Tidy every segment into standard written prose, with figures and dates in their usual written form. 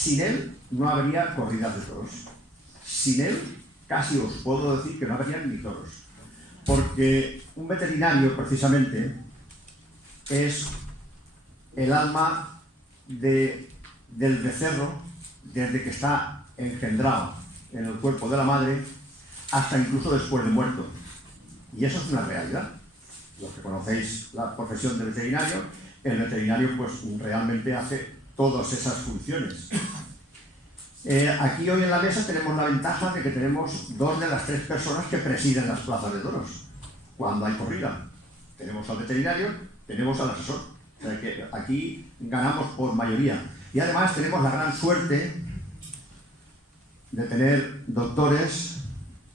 Sin él no habría corridas de toros. Sin él casi os puedo decir que no habría ni toros. Porque un veterinario, precisamente, es el alma del becerro desde que está engendrado en el cuerpo de la madre hasta incluso después de muerto. Y eso es una realidad. Los que conocéis la profesión de veterinario, el veterinario pues realmente hace todas esas funciones. Aquí hoy en la mesa tenemos la ventaja de que tenemos 2 de las 3 personas que presiden las plazas de toros cuando hay corrida. Tenemos al veterinario, tenemos al asesor. O sea que aquí ganamos por mayoría. Y además tenemos la gran suerte de tener doctores,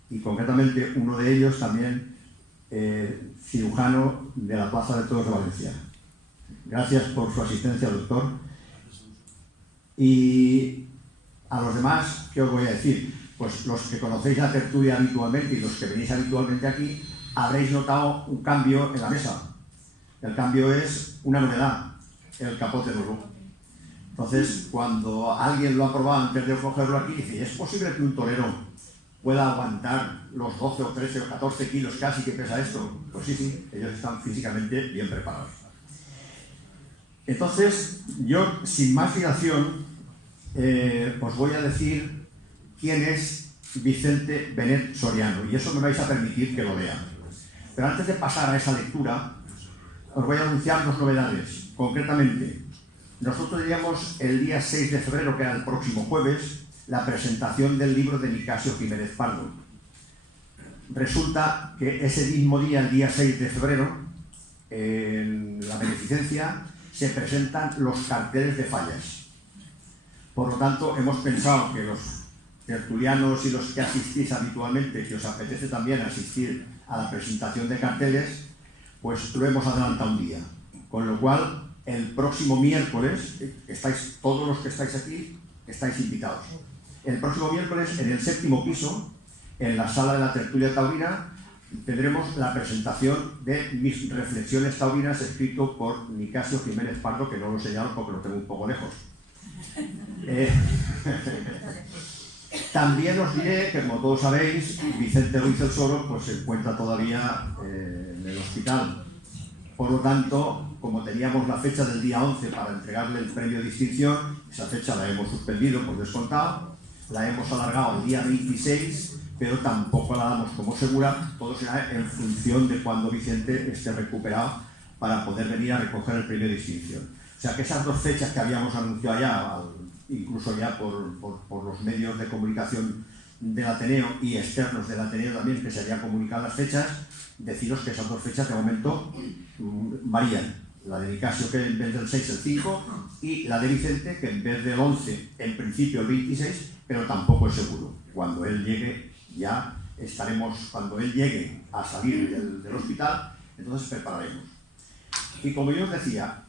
y concretamente uno de ellos también cirujano de la Plaza de Toros de Valencia. Gracias por su asistencia, doctor. Y a los demás, ¿qué os voy a decir? Pues los que conocéis la tertulia habitualmente y los que venís habitualmente aquí, habréis notado un cambio en la mesa. El cambio es una novedad, el capote nuevo. Entonces, cuando alguien lo ha probado antes de cogerlo aquí, dice, ¿es posible que un torero pueda aguantar los 12 o 13 o 14 kilos casi que pesa esto? Pues sí, ellos están físicamente bien preparados. Entonces, yo, sin más dilación, os voy a decir quién es Vicente Benet Soriano, y eso me vais a permitir que lo lea. Pero antes de pasar a esa lectura, os voy a anunciar 2 novedades. Concretamente, nosotros teníamos el día 6 de febrero, que era el próximo jueves, la presentación del libro de Nicasio Jiménez Pardo. Resulta que ese mismo día, el día 6 de febrero, en la beneficencia, se presentan los carteles de fallas. Por lo tanto, hemos pensado que los tertulianos y los que asistís habitualmente, que os apetece también asistir a la presentación de carteles, pues lo hemos adelantado un día. Con lo cual, el próximo miércoles, todos los que estáis aquí, estáis invitados. El próximo miércoles, en el 7º piso, en la sala de la tertulia taurina, tendremos la presentación de mis reflexiones taurinas escrito por Nicasio Jiménez Pardo, que no lo señalo porque lo tengo un poco lejos. También os diré que, como todos sabéis, Vicente Ruiz del Soro pues, se encuentra todavía en el hospital. Por lo tanto, como teníamos la fecha del día 11 para entregarle el premio de distinción, esa fecha la hemos suspendido por descontado, la hemos alargado al día 26, pero tampoco la damos como segura. Todo será en función de cuando Vicente esté recuperado para poder venir a recoger el premio de distinción. O sea que esas 2 fechas que habíamos anunciado ya, incluso ya por los medios de comunicación del Ateneo y externos del Ateneo también, que se habían comunicado las fechas, deciros que esas 2 fechas de momento varían. La de Nicasio, que en vez del 6 el 5, y la de Vicente, que en vez del 11, en principio el 26, pero tampoco es seguro. Cuando él llegue, ya estaremos, cuando él llegue a salir del hospital, entonces prepararemos. Y como yo os decía,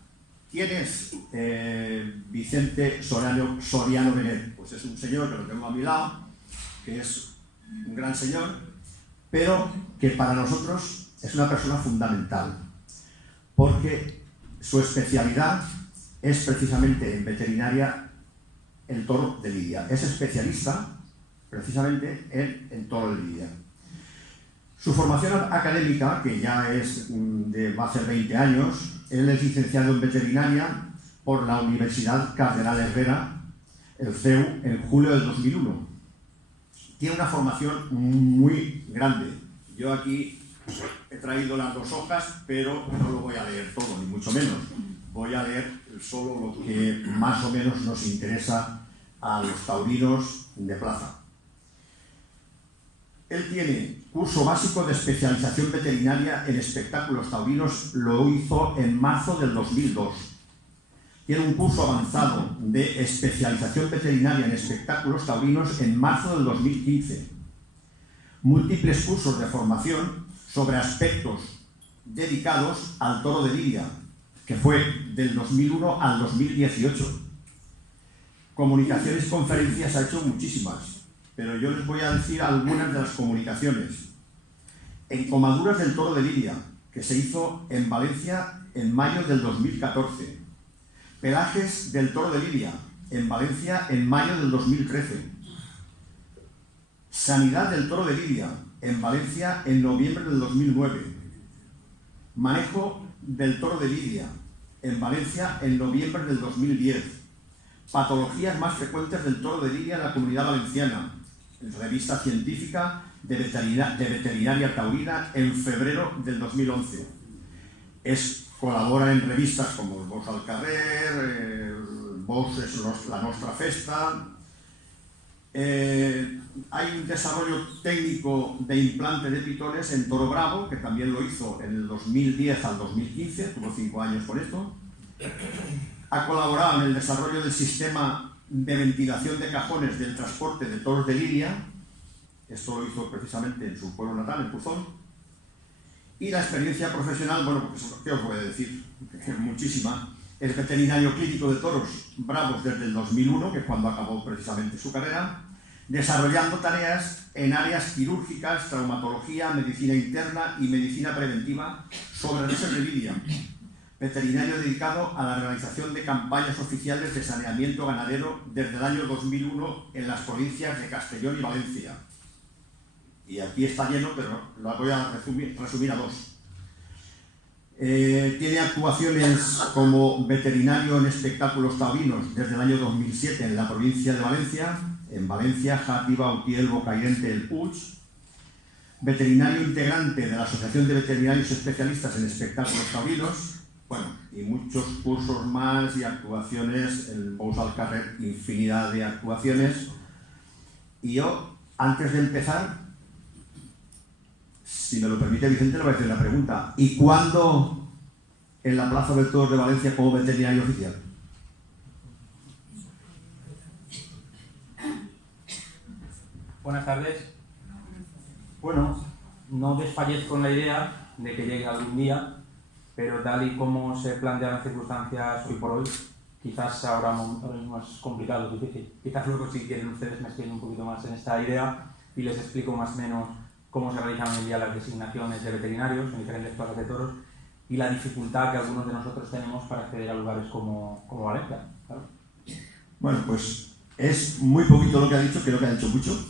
¿quién es Vicente Soriano Benet? Pues es un señor que lo tengo a mi lado, que es un gran señor, pero que para nosotros es una persona fundamental, porque su especialidad es precisamente en veterinaria el toro de lidia. Es especialista precisamente en toro de lidia. Su formación académica, que ya va a ser 20 años, él es licenciado en veterinaria por la Universidad Cardenal Herrera, el CEU, en julio del 2001. Tiene una formación muy grande. Yo aquí he traído las 2 hojas, pero no lo voy a leer todo, ni mucho menos. Voy a leer solo lo que más o menos nos interesa a los taurinos de plaza. Él tiene curso básico de especialización veterinaria en espectáculos taurinos, lo hizo en marzo del 2002. Tiene un curso avanzado de especialización veterinaria en espectáculos taurinos en marzo del 2015. Múltiples cursos de formación sobre aspectos dedicados al toro de lidia, que fue del 2001 al 2018. Comunicaciones y conferencias ha hecho muchísimas, pero yo les voy a decir algunas de las comunicaciones. Encomaduras del toro de lidia, que se hizo en Valencia en mayo del 2014. Pelajes del toro de lidia, en Valencia en mayo del 2013. Sanidad del toro de Lidia, en Valencia en noviembre del 2009. Manejo del toro de Lidia, en Valencia en noviembre del 2010. Patologías más frecuentes del toro de Lidia en la Comunidad Valenciana, revista científica de veterinaria taurina en febrero del 2011. Colabora en revistas como el Bous al Carrer, Bous es la Nostra Festa. Hay un desarrollo técnico de implante de pitones en toro bravo, que también lo hizo en el 2010 al 2015, tuvo 5 años con esto. Ha colaborado en el desarrollo del sistema de ventilación de cajones del transporte de toros de Lidia. Esto lo hizo precisamente en su pueblo natal, en Puzón. Y la experiencia profesional, bueno, pues, ¿qué os voy a decir? Muchísima. Es veterinario clínico de toros bravos desde el 2001, que es cuando acabó precisamente su carrera, desarrollando tareas en áreas quirúrgicas, traumatología, medicina interna y medicina preventiva sobre reses de Lidia. Veterinario dedicado a la realización de campañas oficiales de saneamiento ganadero desde el año 2001 en las provincias de Castellón y Valencia. Y aquí está lleno, pero lo voy a resumir a 2. Tiene actuaciones como veterinario en espectáculos taurinos desde el año 2007 en la provincia de Valencia, en Valencia, Játiva, Utiel, Bocairente, El Puig. Veterinario integrante de la Asociación de Veterinarios Especialistas en Espectáculos Taurinos. Bueno, y muchos cursos más y actuaciones, el Bous al Carrer, infinidad de actuaciones. Y yo, antes de empezar, si me lo permite Vicente, le voy a hacer una pregunta. ¿Y cuándo en la Plaza de Toros de Valencia como veterinario oficial? Buenas tardes. Bueno, no desfallezco en la idea de que llegue algún día, pero tal y como se plantean las circunstancias hoy por hoy, quizás ahora mismo es complicado, difícil. Quizás luego, si quieren ustedes, me extiendo un poquito más en esta idea y les explico más o menos cómo se realizan hoy en día las designaciones de veterinarios en diferentes plazas de toros y la dificultad que algunos de nosotros tenemos para acceder a lugares como Valencia. Claro. Bueno, pues es muy poquito lo que ha dicho, creo que ha dicho mucho,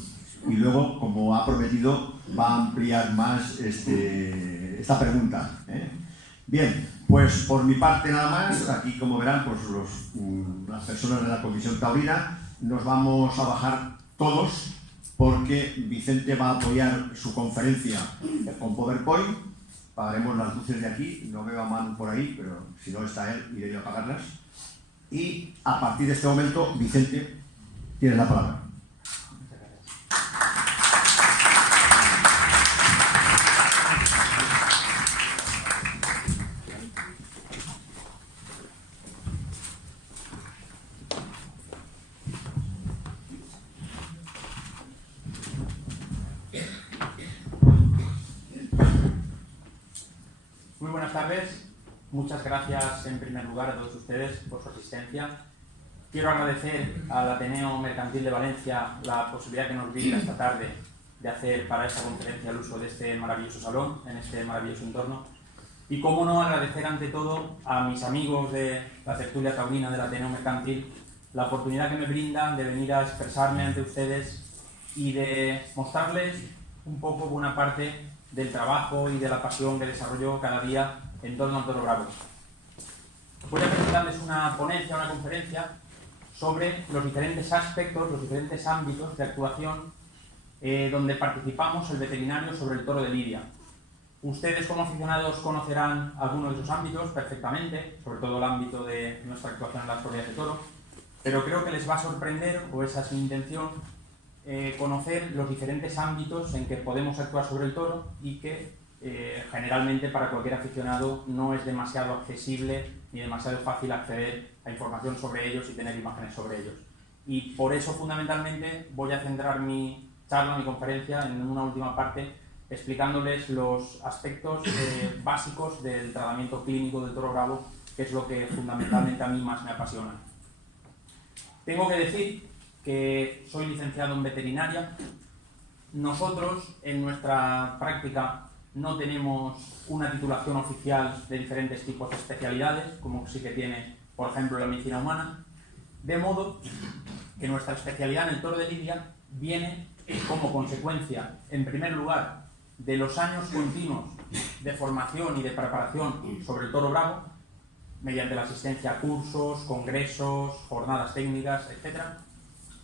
y luego, como ha prometido, va a ampliar más esta pregunta. Bien, pues por mi parte nada más. Aquí, como verán, pues las personas de la Comisión Taurina nos vamos a bajar todos, porque Vicente va a apoyar su conferencia con PowerPoint. Apagaremos las luces de aquí, no veo a Manu por ahí, pero si no está él, iré yo a apagarlas. Y a partir de este momento, Vicente, tiene la palabra. Muy buenas tardes. Muchas gracias en primer lugar a todos ustedes por su asistencia. Quiero agradecer al Ateneo Mercantil de Valencia la posibilidad que nos brinda esta tarde de hacer para esta conferencia el uso de este maravilloso salón, en este maravilloso entorno. Y cómo no agradecer ante todo a mis amigos de la tertulia taurina del Ateneo Mercantil la oportunidad que me brindan de venir a expresarme ante ustedes y de mostrarles un poco buena parte del trabajo y de la pasión que desarrollo cada día en torno al toro bravo. Voy a presentarles una ponencia, una conferencia sobre los diferentes aspectos, los diferentes ámbitos de actuación donde participamos el veterinario sobre el toro de Lidia. Ustedes como aficionados conocerán algunos de esos ámbitos perfectamente, sobre todo el ámbito de nuestra actuación en las corridas de toro, pero creo que les va a sorprender, o esa es mi intención, conocer los diferentes ámbitos en que podemos actuar sobre el toro y que generalmente para cualquier aficionado no es demasiado accesible ni demasiado fácil acceder a información sobre ellos y tener imágenes sobre ellos. Y por eso fundamentalmente voy a centrar mi charla, mi conferencia en una última parte explicándoles los aspectos básicos del tratamiento clínico del toro bravo, que es lo que fundamentalmente a mí más me apasiona. Tengo que decir que soy licenciado en veterinaria. Nosotros en nuestra práctica no tenemos una titulación oficial de diferentes tipos de especialidades, como sí que tiene, por ejemplo, la medicina humana. De modo que nuestra especialidad en el toro de lidia viene como consecuencia, en primer lugar, de los años continuos de formación y de preparación sobre el toro bravo, mediante la asistencia a cursos, congresos, jornadas técnicas, etc.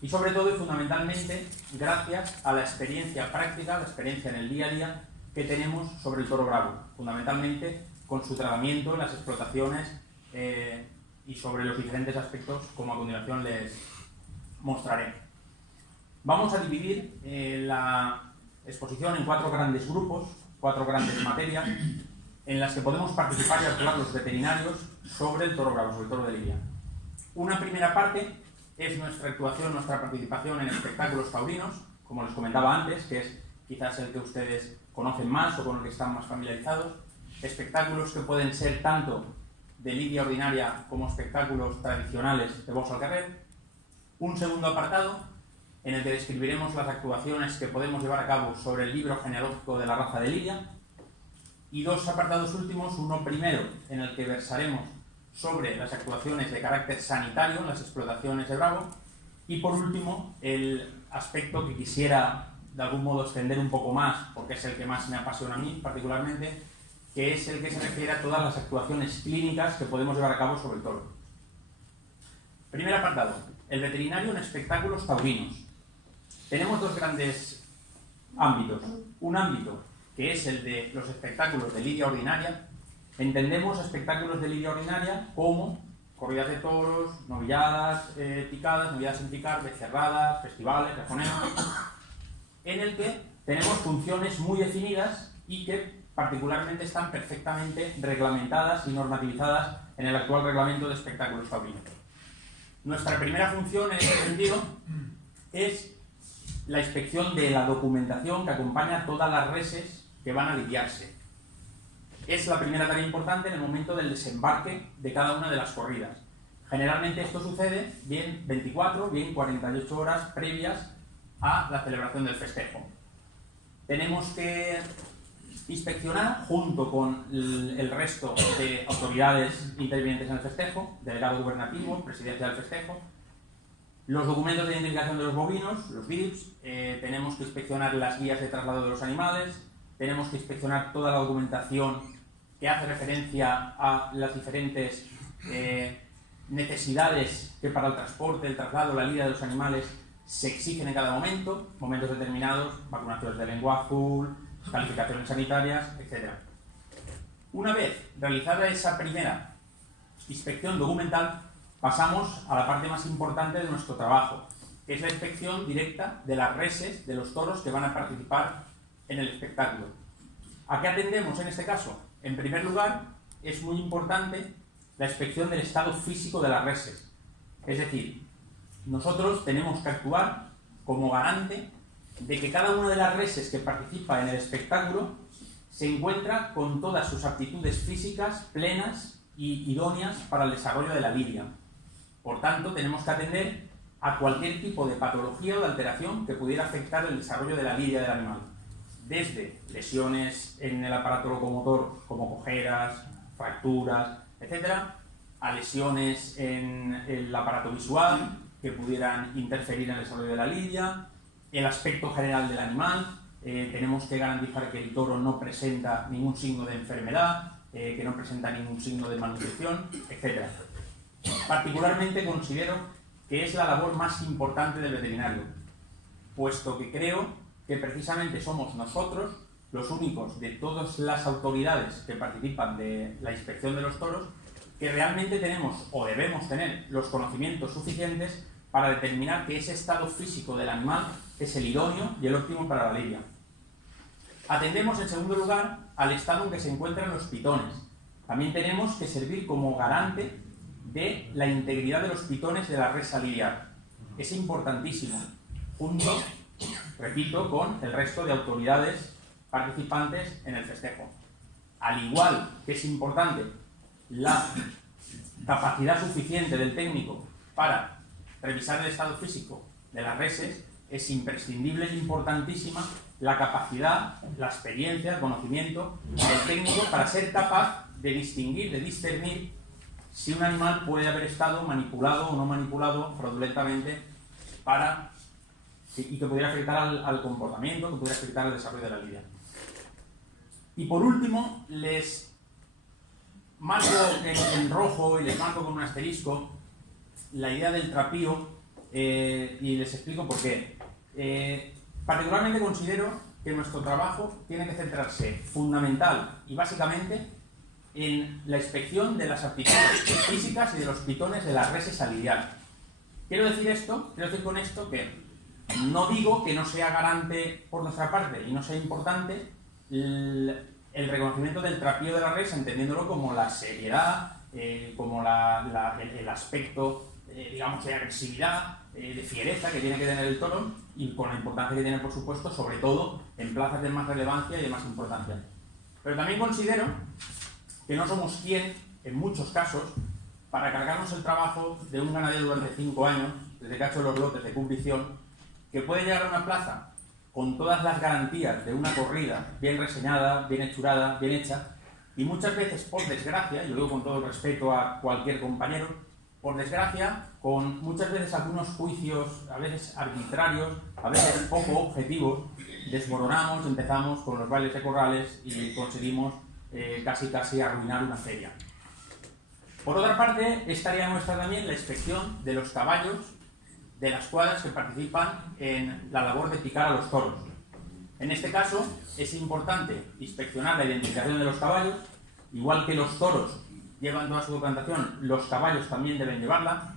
Y sobre todo y fundamentalmente gracias a la experiencia práctica, la experiencia en el día a día que tenemos sobre el toro bravo, fundamentalmente con su tratamiento en las explotaciones y sobre los diferentes aspectos, como a continuación les mostraré. Vamos a dividir la exposición en 4 grandes grupos, 4 grandes materias, en las que podemos participar y actuar los veterinarios sobre el toro bravo, sobre el toro de lidia. Una primera parte es nuestra actuación, nuestra participación en espectáculos taurinos, como les comentaba antes, que es quizás el que ustedes conocen más o con el que están más familiarizados. Espectáculos que pueden ser tanto de lidia ordinaria como espectáculos tradicionales de box al carrer. Un segundo apartado en el que describiremos las actuaciones que podemos llevar a cabo sobre el libro genealógico de la raza de lidia. Y 2 apartados últimos, uno primero en el que versaremos sobre las actuaciones de carácter sanitario en las explotaciones de bravo, y por último el aspecto que quisiera de algún modo extender un poco más, porque es el que más me apasiona a mí particularmente, que es el que se refiere a todas las actuaciones clínicas que podemos llevar a cabo sobre el toro. Primer apartado, el veterinario en espectáculos taurinos. Tenemos 2 grandes ámbitos. Un ámbito que es el de los espectáculos de lidia ordinaria. Entendemos espectáculos de lidia ordinaria como corridas de toros, novilladas picadas, novilladas sin picar, becerradas, festivales, cajoneos, en el que tenemos funciones muy definidas y que particularmente están perfectamente reglamentadas y normativizadas en el actual reglamento de espectáculos taurinos. Nuestra primera función en este sentido es la inspección de la documentación que acompaña a todas las reses que van a lidiarse. Es la primera tarea importante en el momento del desembarque de cada una de las corridas. Generalmente esto sucede bien 24, bien 48 horas previas a la celebración del festejo. Tenemos que inspeccionar junto con el resto de autoridades intervinientes en el festejo, delegado gubernativo, presidencia del festejo, los documentos de identificación de los bovinos, los DIPs, tenemos que inspeccionar las guías de traslado de los animales, tenemos que inspeccionar toda la documentación que hace referencia a las diferentes necesidades que para el transporte, el traslado, la lidia de los animales se exigen en cada momento, momentos determinados, vacunaciones de lengua azul, calificaciones sanitarias, etc. Una vez realizada esa primera inspección documental, pasamos a la parte más importante de nuestro trabajo, que es la inspección directa de las reses de los toros que van a participar en el espectáculo. ¿A qué atendemos en este caso? En primer lugar, es muy importante la inspección del estado físico de las reses. Es decir, nosotros tenemos que actuar como garante de que cada una de las reses que participa en el espectáculo se encuentra con todas sus aptitudes físicas plenas y idóneas para el desarrollo de la lidia. Por tanto, tenemos que atender a cualquier tipo de patología o de alteración que pudiera afectar el desarrollo de la lidia del animal. Desde lesiones en el aparato locomotor, como cojeras, fracturas, etc., a lesiones en el aparato visual, que pudieran interferir en el desarrollo de la lidia, el aspecto general del animal, tenemos que garantizar que el toro no presenta ningún signo de enfermedad, que no presenta ningún signo de malnutrición, etc. Particularmente considero que es la labor más importante del veterinario, puesto que creo que precisamente somos nosotros los únicos de todas las autoridades que participan de la inspección de los toros que realmente tenemos o debemos tener los conocimientos suficientes para determinar que ese estado físico del animal es el idóneo y el óptimo para la lidia. Atendemos en segundo lugar al estado en que se encuentran los pitones. También tenemos que servir como garante de la integridad de los pitones de la res lidiar. Es importantísimo, junto, repito, con el resto de autoridades participantes en el festejo. Al igual que es importante la capacidad suficiente del técnico para revisar el estado físico de las reses, es imprescindible e importantísima la capacidad, la experiencia, el conocimiento del técnico para ser capaz de distinguir, de discernir si un animal puede haber estado manipulado o no manipulado fraudulentamente y que pudiera afectar al comportamiento, que pudiera afectar al desarrollo de la lidia. Y por último, les marco en rojo y les marco con un asterisco la idea del trapío y les explico por qué. Particularmente considero que nuestro trabajo tiene que centrarse fundamental y básicamente en la inspección de las aptitudes físicas y de los pitones de las reses a lidiar. Quiero decir con esto que no digo que no sea garante por nuestra parte y no sea importante el reconocimiento del trapío de la res, entendiéndolo como la seriedad, como el aspecto, digamos, de agresividad, de fiereza que tiene que tener el toro y con la importancia que tiene, por supuesto, sobre todo en plazas de más relevancia y de más importancia. Pero también considero que no somos quien, en muchos casos, para cargarnos el trabajo de un ganadero durante 5 años, desde que ha hecho los lotes de cubrición, que puede llegar a una plaza con todas las garantías de una corrida bien reseñada, bien hechurada, bien hecha, y muchas veces, por desgracia, y lo digo con todo el respeto a cualquier compañero, por desgracia, con muchas veces algunos juicios, a veces arbitrarios, a veces poco objetivos, desmoronamos, empezamos con los bailes de corrales y conseguimos casi arruinar una feria. Por otra parte, estaría nuestra también la inspección de los caballos de las cuadras que participan en la labor de picar a los toros. En este caso, es importante inspeccionar la identificación de los caballos, igual que los toros llevan toda su documentación, los caballos también deben llevarla.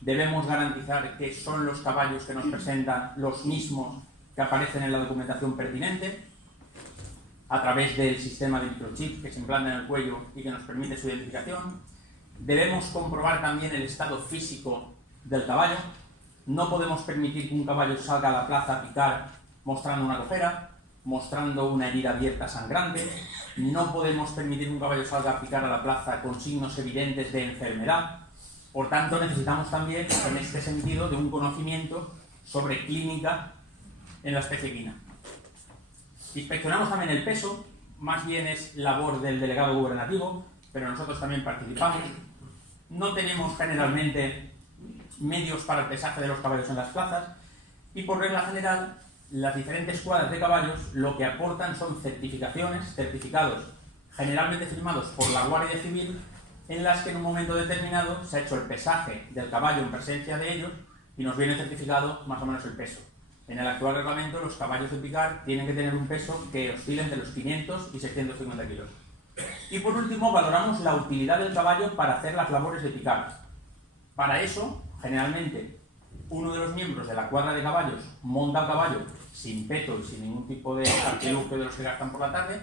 Debemos garantizar que son los caballos que nos presentan los mismos que aparecen en la documentación pertinente, a través del sistema de microchip que se implanta en el cuello y que nos permite su identificación. Debemos comprobar también el estado físico del caballo. No podemos permitir que un caballo salga a la plaza a picar mostrando una cojera, mostrando una herida abierta sangrante. No podemos permitir que un caballo salga a picar a la plaza con signos evidentes de enfermedad. Por tanto, necesitamos también, en este sentido, de un conocimiento sobre clínica en la especie equina. Inspeccionamos también el peso, más bien es labor del delegado gubernativo, pero nosotros también participamos. No tenemos generalmente medios para el pesaje de los caballos en las plazas y, por regla general, las diferentes cuadras de caballos lo que aportan son certificados generalmente firmados por la Guardia Civil, en las que en un momento determinado se ha hecho el pesaje del caballo en presencia de ellos y nos viene certificado más o menos el peso. En el actual reglamento, los caballos de picar tienen que tener un peso que oscila entre los 500 y 650 kilos. Y por último, valoramos la utilidad del caballo para hacer las labores de picar. Para eso, generalmente, uno de los miembros de la cuadra de caballos monta el caballo sin peto y sin ningún tipo de artilugio de los que gastan por la tarde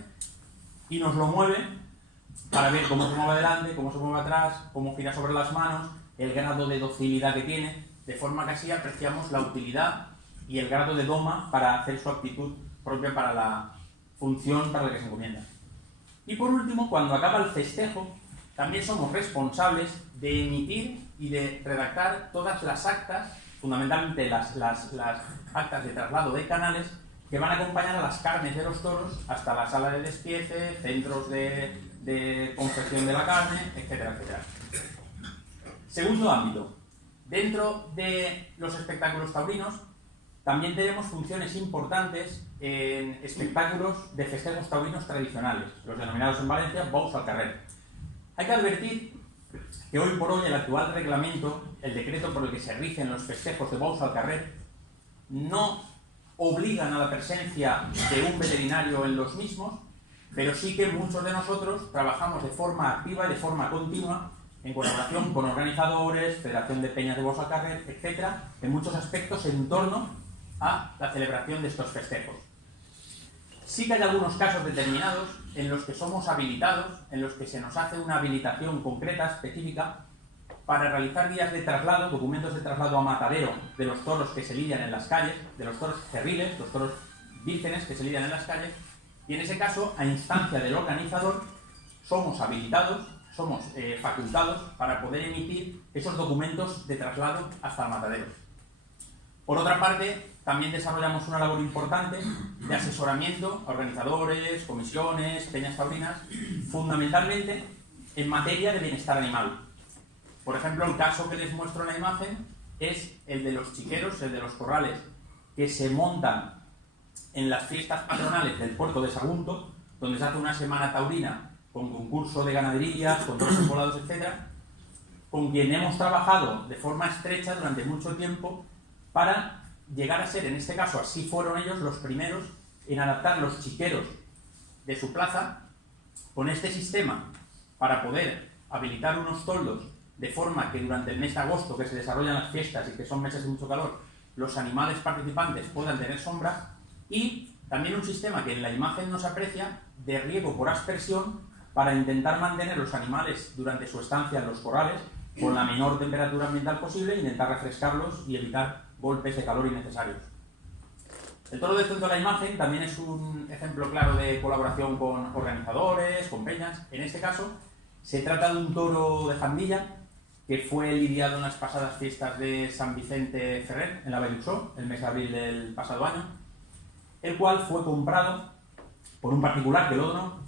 y nos lo mueve para ver cómo se mueve adelante, cómo se mueve atrás, cómo gira sobre las manos, el grado de docilidad que tiene, de forma que así apreciamos la utilidad y el grado de doma para hacer su aptitud propia para la función para la que se encomienda. Y por último, cuando acaba el festejo, también somos responsables de emitir y de redactar todas las actas, fundamentalmente las actas de traslado de canales, que van a acompañar a las carnes de los toros hasta la sala de despiece, centros de confección de la carne, etcétera, etcétera. Segundo ámbito. Dentro de los espectáculos taurinos, también tenemos funciones importantes en espectáculos de festejos taurinos tradicionales, los denominados en Valencia bous al carrer. Hay que advertir que hoy por hoy el actual reglamento, el decreto por el que se rigen los festejos de bous al carrer, no obligan a la presencia de un veterinario en los mismos, pero sí que muchos de nosotros trabajamos de forma activa y de forma continua en colaboración con organizadores, Federación de Peñas de Bous al Carrer, etc., en muchos aspectos en torno a la celebración de estos festejos. Sí que hay algunos casos determinados en los que somos habilitados, en los que se nos hace una habilitación concreta, específica, para realizar guías de traslado, documentos de traslado a matadero de los toros que se lidian en las calles, de los toros cerriles, los toros vírgenes que se lidian en las calles, y en ese caso, a instancia del organizador, somos habilitados, somos facultados para poder emitir esos documentos de traslado hasta el matadero. Por otra parte, también desarrollamos una labor importante de asesoramiento a organizadores, comisiones, peñas taurinas, fundamentalmente en materia de bienestar animal. Por ejemplo, el caso que les muestro en la imagen es el de los chiqueros, el de los corrales, que se montan en las fiestas patronales del puerto de Sagunto, donde se hace una semana taurina con concurso de ganaderías, con toros embolados, etc., con quien hemos trabajado de forma estrecha durante mucho tiempo para llegar a ser, en este caso, así fueron ellos los primeros en adaptar los chiqueros de su plaza con este sistema para poder habilitar unos toldos de forma que durante el mes de agosto, que se desarrollan las fiestas y que son meses de mucho calor, los animales participantes puedan tener sombra, y también un sistema que en la imagen no se aprecia de riego por aspersión para intentar mantener los animales durante su estancia en los corrales con la menor temperatura ambiental posible e intentar refrescarlos y evitar golpes de calor innecesarios. El toro del centro de la imagen también es un ejemplo claro de colaboración con organizadores, con peñas. En este caso, se trata de un toro de Jandilla que fue lidiado en las pasadas fiestas de San Vicente Ferrer, en la Belluxó, el mes de abril del pasado año, el cual fue comprado por un particular que lo donó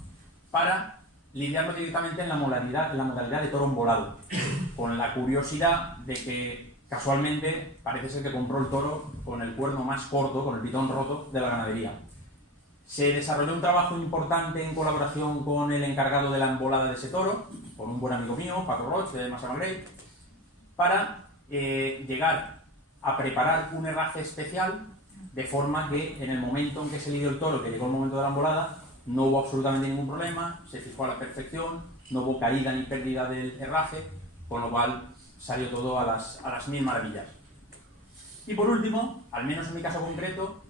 para lidiarlo directamente en la modalidad de toro embolado, con la curiosidad de que casualmente parece ser que compró el toro con el cuerno más corto, con el pitón roto de la ganadería. Se desarrolló un trabajo importante en colaboración con el encargado de la embolada de ese toro, con un buen amigo mío, Paco Roig, de Massamagrell, para llegar a preparar un herraje especial de forma que en el momento en que se lidió el toro, que llegó el momento de la embolada, no hubo absolutamente ningún problema, se fijó a la perfección, no hubo caída ni pérdida del herraje, con lo cual salió todo a las mil maravillas. Y por último, al menos en mi caso concreto,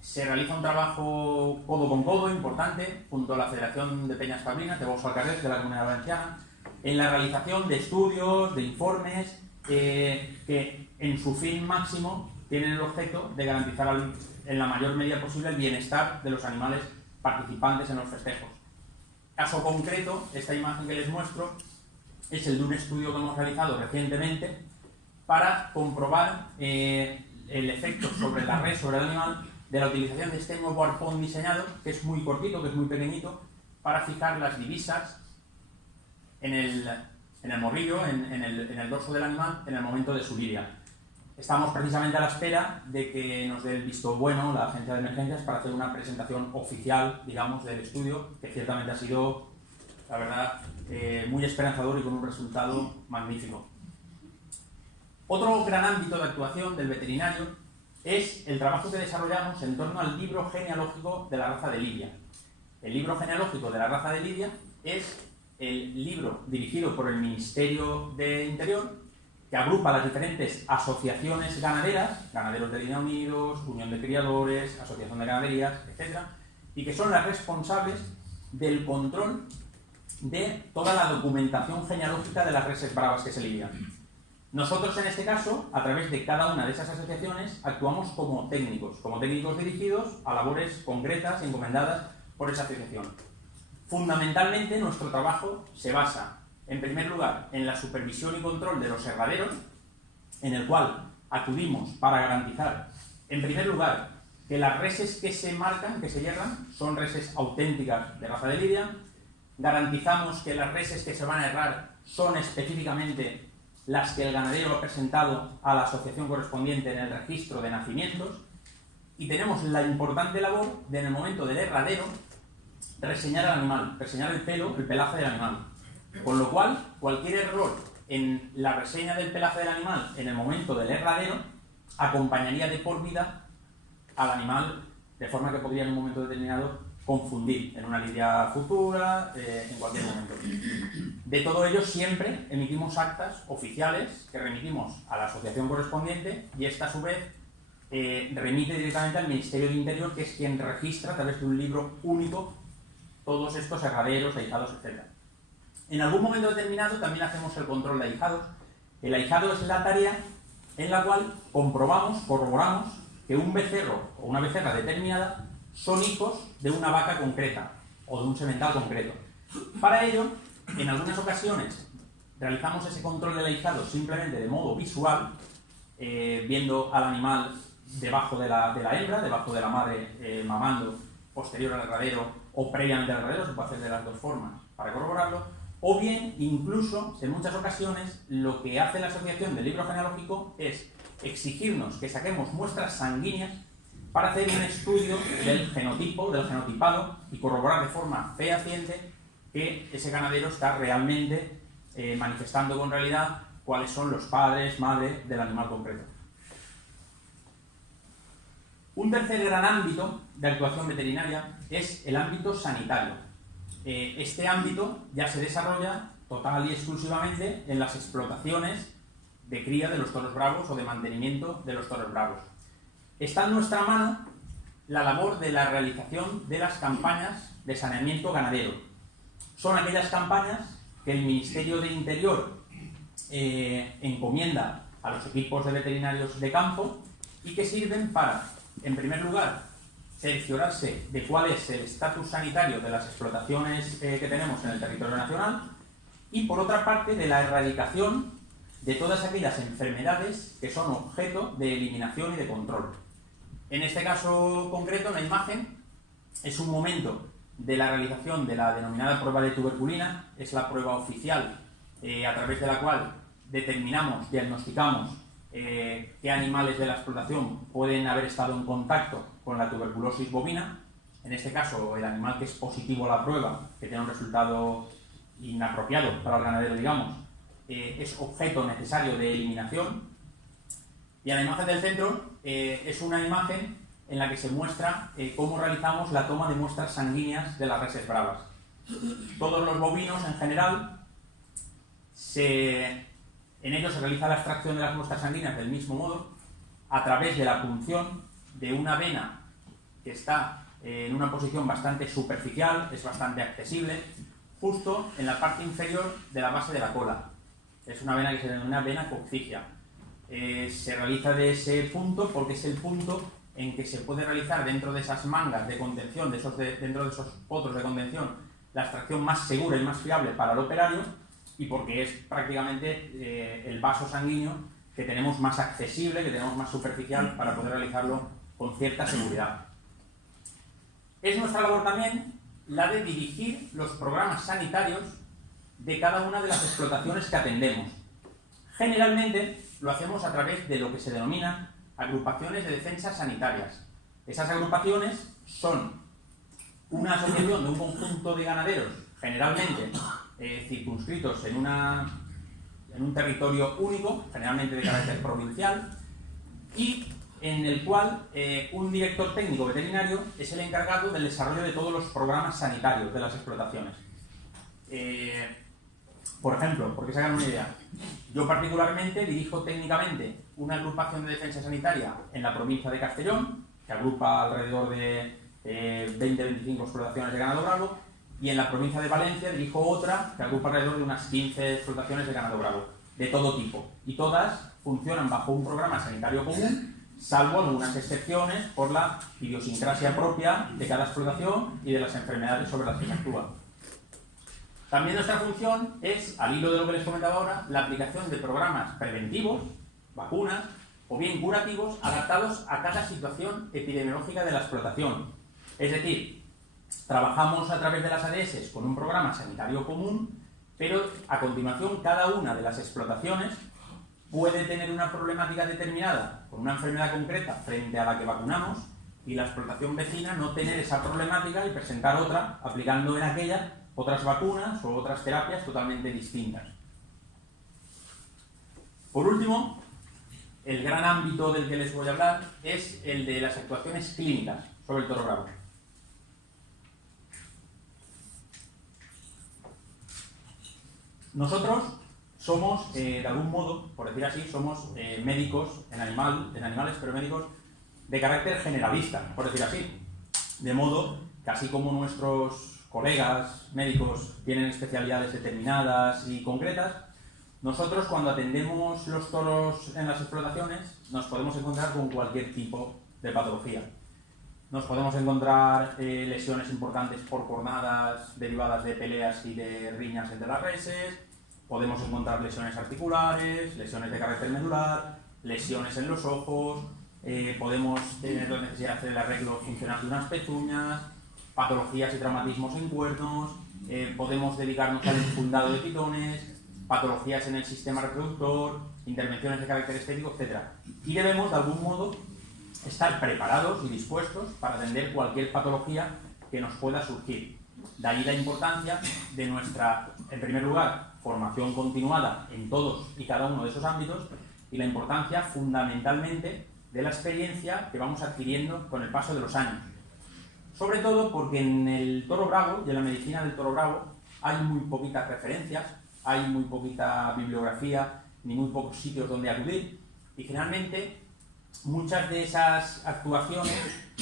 se realiza un trabajo codo con codo importante junto a la Federación de Peñas Taurinas de Baixo Alcarrés de la Comunidad Valenciana en la realización de estudios, de informes que en su fin máximo tienen el objeto de garantizar en la mayor medida posible el bienestar de los animales participantes en los festejos. Caso concreto, esta imagen que les muestro es el de un estudio que hemos realizado recientemente para comprobar el efecto sobre la res, sobre el animal, de la utilización de este nuevo arpón diseñado, que es muy cortito, que es muy pequeñito, para fijar las divisas en el morrillo, en el dorso del animal, en el momento de su lidia. Estamos precisamente a la espera de que nos dé el visto bueno la agencia de emergencias para hacer una presentación oficial, digamos, del estudio, que ciertamente ha sido, la verdad, muy esperanzador y con un resultado magnífico. Otro gran ámbito de actuación del veterinario es el trabajo que desarrollamos en torno al libro genealógico de la raza de Lidia. El libro genealógico de la raza de Lidia es el libro dirigido por el Ministerio de Interior, que agrupa las diferentes asociaciones ganaderas, Ganaderos de Línea Unidos, Unión de Criadores, Asociación de Ganaderías, etc., y que son las responsables del control de toda la documentación genealógica de las reses bravas que se lidian. Nosotros, en este caso, a través de cada una de esas asociaciones, actuamos como técnicos dirigidos a labores concretas encomendadas por esa asociación. Fundamentalmente, nuestro trabajo se basa, en primer lugar, en la supervisión y control de los herraderos, en el cual acudimos para garantizar, en primer lugar, que las reses que se marcan, que se hierran, son reses auténticas de raza de Lidia. Garantizamos que las reses que se van a herrar son específicamente las que el ganadero ha presentado a la asociación correspondiente en el registro de nacimientos, y tenemos la importante labor de, en el momento del herradero, reseñar al animal, reseñar el pelaje del animal. Con lo cual, cualquier error en la reseña del pelaje del animal en el momento del herradero acompañaría de por vida al animal, de forma que podría en un momento determinado confundir en una lidia futura, en cualquier momento. De todo ello siempre emitimos actas oficiales que remitimos a la asociación correspondiente, y esta a su vez remite directamente al Ministerio de Interior, que es quien registra a través de un libro único todos estos herraderos, ahijados, etc. En algún momento determinado también hacemos el control de ahijados. El ahijado es la tarea en la cual comprobamos, corroboramos que un becerro o una becerra determinada son hijos de una vaca concreta o de un semental concreto. Para ello, en algunas ocasiones realizamos ese control del ahijado simplemente de modo visual, viendo al animal debajo de la hembra, debajo de la madre, mamando posterior al herradero o previamente al herradero, se puede hacer de las dos formas para corroborarlo. o bien, incluso, en muchas ocasiones, lo que hace la Asociación del Libro Genealógico es exigirnos que saquemos muestras sanguíneas para hacer un estudio del genotipo, del genotipado, y corroborar de forma fehaciente que ese ganadero está realmente manifestando con realidad cuáles son los padres, madre del animal concreto. Un tercer gran ámbito de actuación veterinaria es el ámbito sanitario. Este ámbito ya se desarrolla total y exclusivamente en las explotaciones de cría de los toros bravos o de mantenimiento de los toros bravos. Está en nuestra mano la labor de la realización de las campañas de saneamiento ganadero. Son aquellas campañas que el Ministerio de Interior encomienda a los equipos de veterinarios de campo y que sirven para, en primer lugar, cerciorarse de cuál es el estatus sanitario de las explotaciones que tenemos en el territorio nacional y, por otra parte, de la erradicación de todas aquellas enfermedades que son objeto de eliminación y de control. En este caso concreto, la imagen es un momento de la realización de la denominada prueba de tuberculina. Es la prueba oficial a través de la cual determinamos, diagnosticamos qué animales de la explotación pueden haber estado en contacto con la tuberculosis bovina. En este caso, el animal que es positivo a la prueba, que tiene un resultado inapropiado para el ganadero, digamos, es objeto necesario de eliminación. Y a la imagen del centro es una imagen en la que se muestra cómo realizamos la toma de muestras sanguíneas de las reses bravas. Todos los bovinos, en general, en ellos se realiza la extracción de las muestras sanguíneas del mismo modo, a través de la punción de una vena que está en una posición bastante superficial, es bastante accesible, justo en la parte inferior de la base de la cola. Es una vena que se denomina vena coccigia. Se realiza de ese punto porque es el punto en que se puede realizar dentro de esas mangas de contención, dentro de esos potros de contención, la extracción más segura y más fiable para el operario, y porque es prácticamente el vaso sanguíneo que tenemos más accesible, que tenemos más superficial para poder realizarlo con cierta seguridad. Es nuestra labor también la de dirigir los programas sanitarios de cada una de las explotaciones que atendemos. Generalmente lo hacemos a través de lo que se denominan agrupaciones de defensas sanitarias. Esas agrupaciones son una asociación de un conjunto de ganaderos, generalmente circunscritos en un territorio único, generalmente de carácter provincial, y en el cual un director técnico veterinario es el encargado del desarrollo de todos los programas sanitarios de las explotaciones. Por ejemplo, porque se hagan una idea, yo particularmente dirijo técnicamente una agrupación de defensa sanitaria en la provincia de Castellón, que agrupa alrededor de 20-25 explotaciones de ganado bravo, y en la provincia de Valencia dirijo otra que agrupa alrededor de unas 15 explotaciones de ganado bravo, de todo tipo, y todas funcionan bajo un programa sanitario común, salvo algunas excepciones por la idiosincrasia propia de cada explotación y de las enfermedades sobre las que se actúa. También nuestra función es, al hilo de lo que les comentaba ahora, la aplicación de programas preventivos, vacunas, o bien curativos, adaptados a cada situación epidemiológica de la explotación. Es decir, trabajamos a través de las ADS con un programa sanitario común, pero a continuación cada una de las explotaciones puede tener una problemática determinada con una enfermedad concreta frente a la que vacunamos, y la explotación vecina no tener esa problemática y presentar otra, aplicando en aquella otras vacunas o otras terapias totalmente distintas. Por último, el gran ámbito del que les voy a hablar es el de las actuaciones clínicas sobre el toro bravo. Nosotros somos, de algún modo, por decir así, somos médicos en animales, pero médicos de carácter generalista, por decir así. De modo que, así como nuestros colegas médicos tienen especialidades determinadas y concretas, nosotros, cuando atendemos los toros en las explotaciones, nos podemos encontrar con cualquier tipo de patología. Nos podemos encontrar lesiones importantes por cornadas derivadas de peleas y de riñas entre las reses, podemos encontrar lesiones articulares, lesiones de carácter medular, lesiones en los ojos, podemos tener la necesidad de hacer el arreglo funcional de unas pezuñas, patologías y traumatismos en cuernos, podemos dedicarnos al enfundado de pitones, patologías en el sistema reproductor, intervenciones de carácter estético, etc. Y debemos, de algún modo, estar preparados y dispuestos para atender cualquier patología que nos pueda surgir. De ahí la importancia de nuestra, en primer lugar, formación continuada en todos y cada uno de esos ámbitos, y la importancia, fundamentalmente, de la experiencia que vamos adquiriendo con el paso de los años. Sobre todo porque en el toro bravo y en la medicina del toro bravo hay muy poquitas referencias, hay muy poquita bibliografía, ni muy pocos sitios donde acudir, y generalmente muchas de esas actuaciones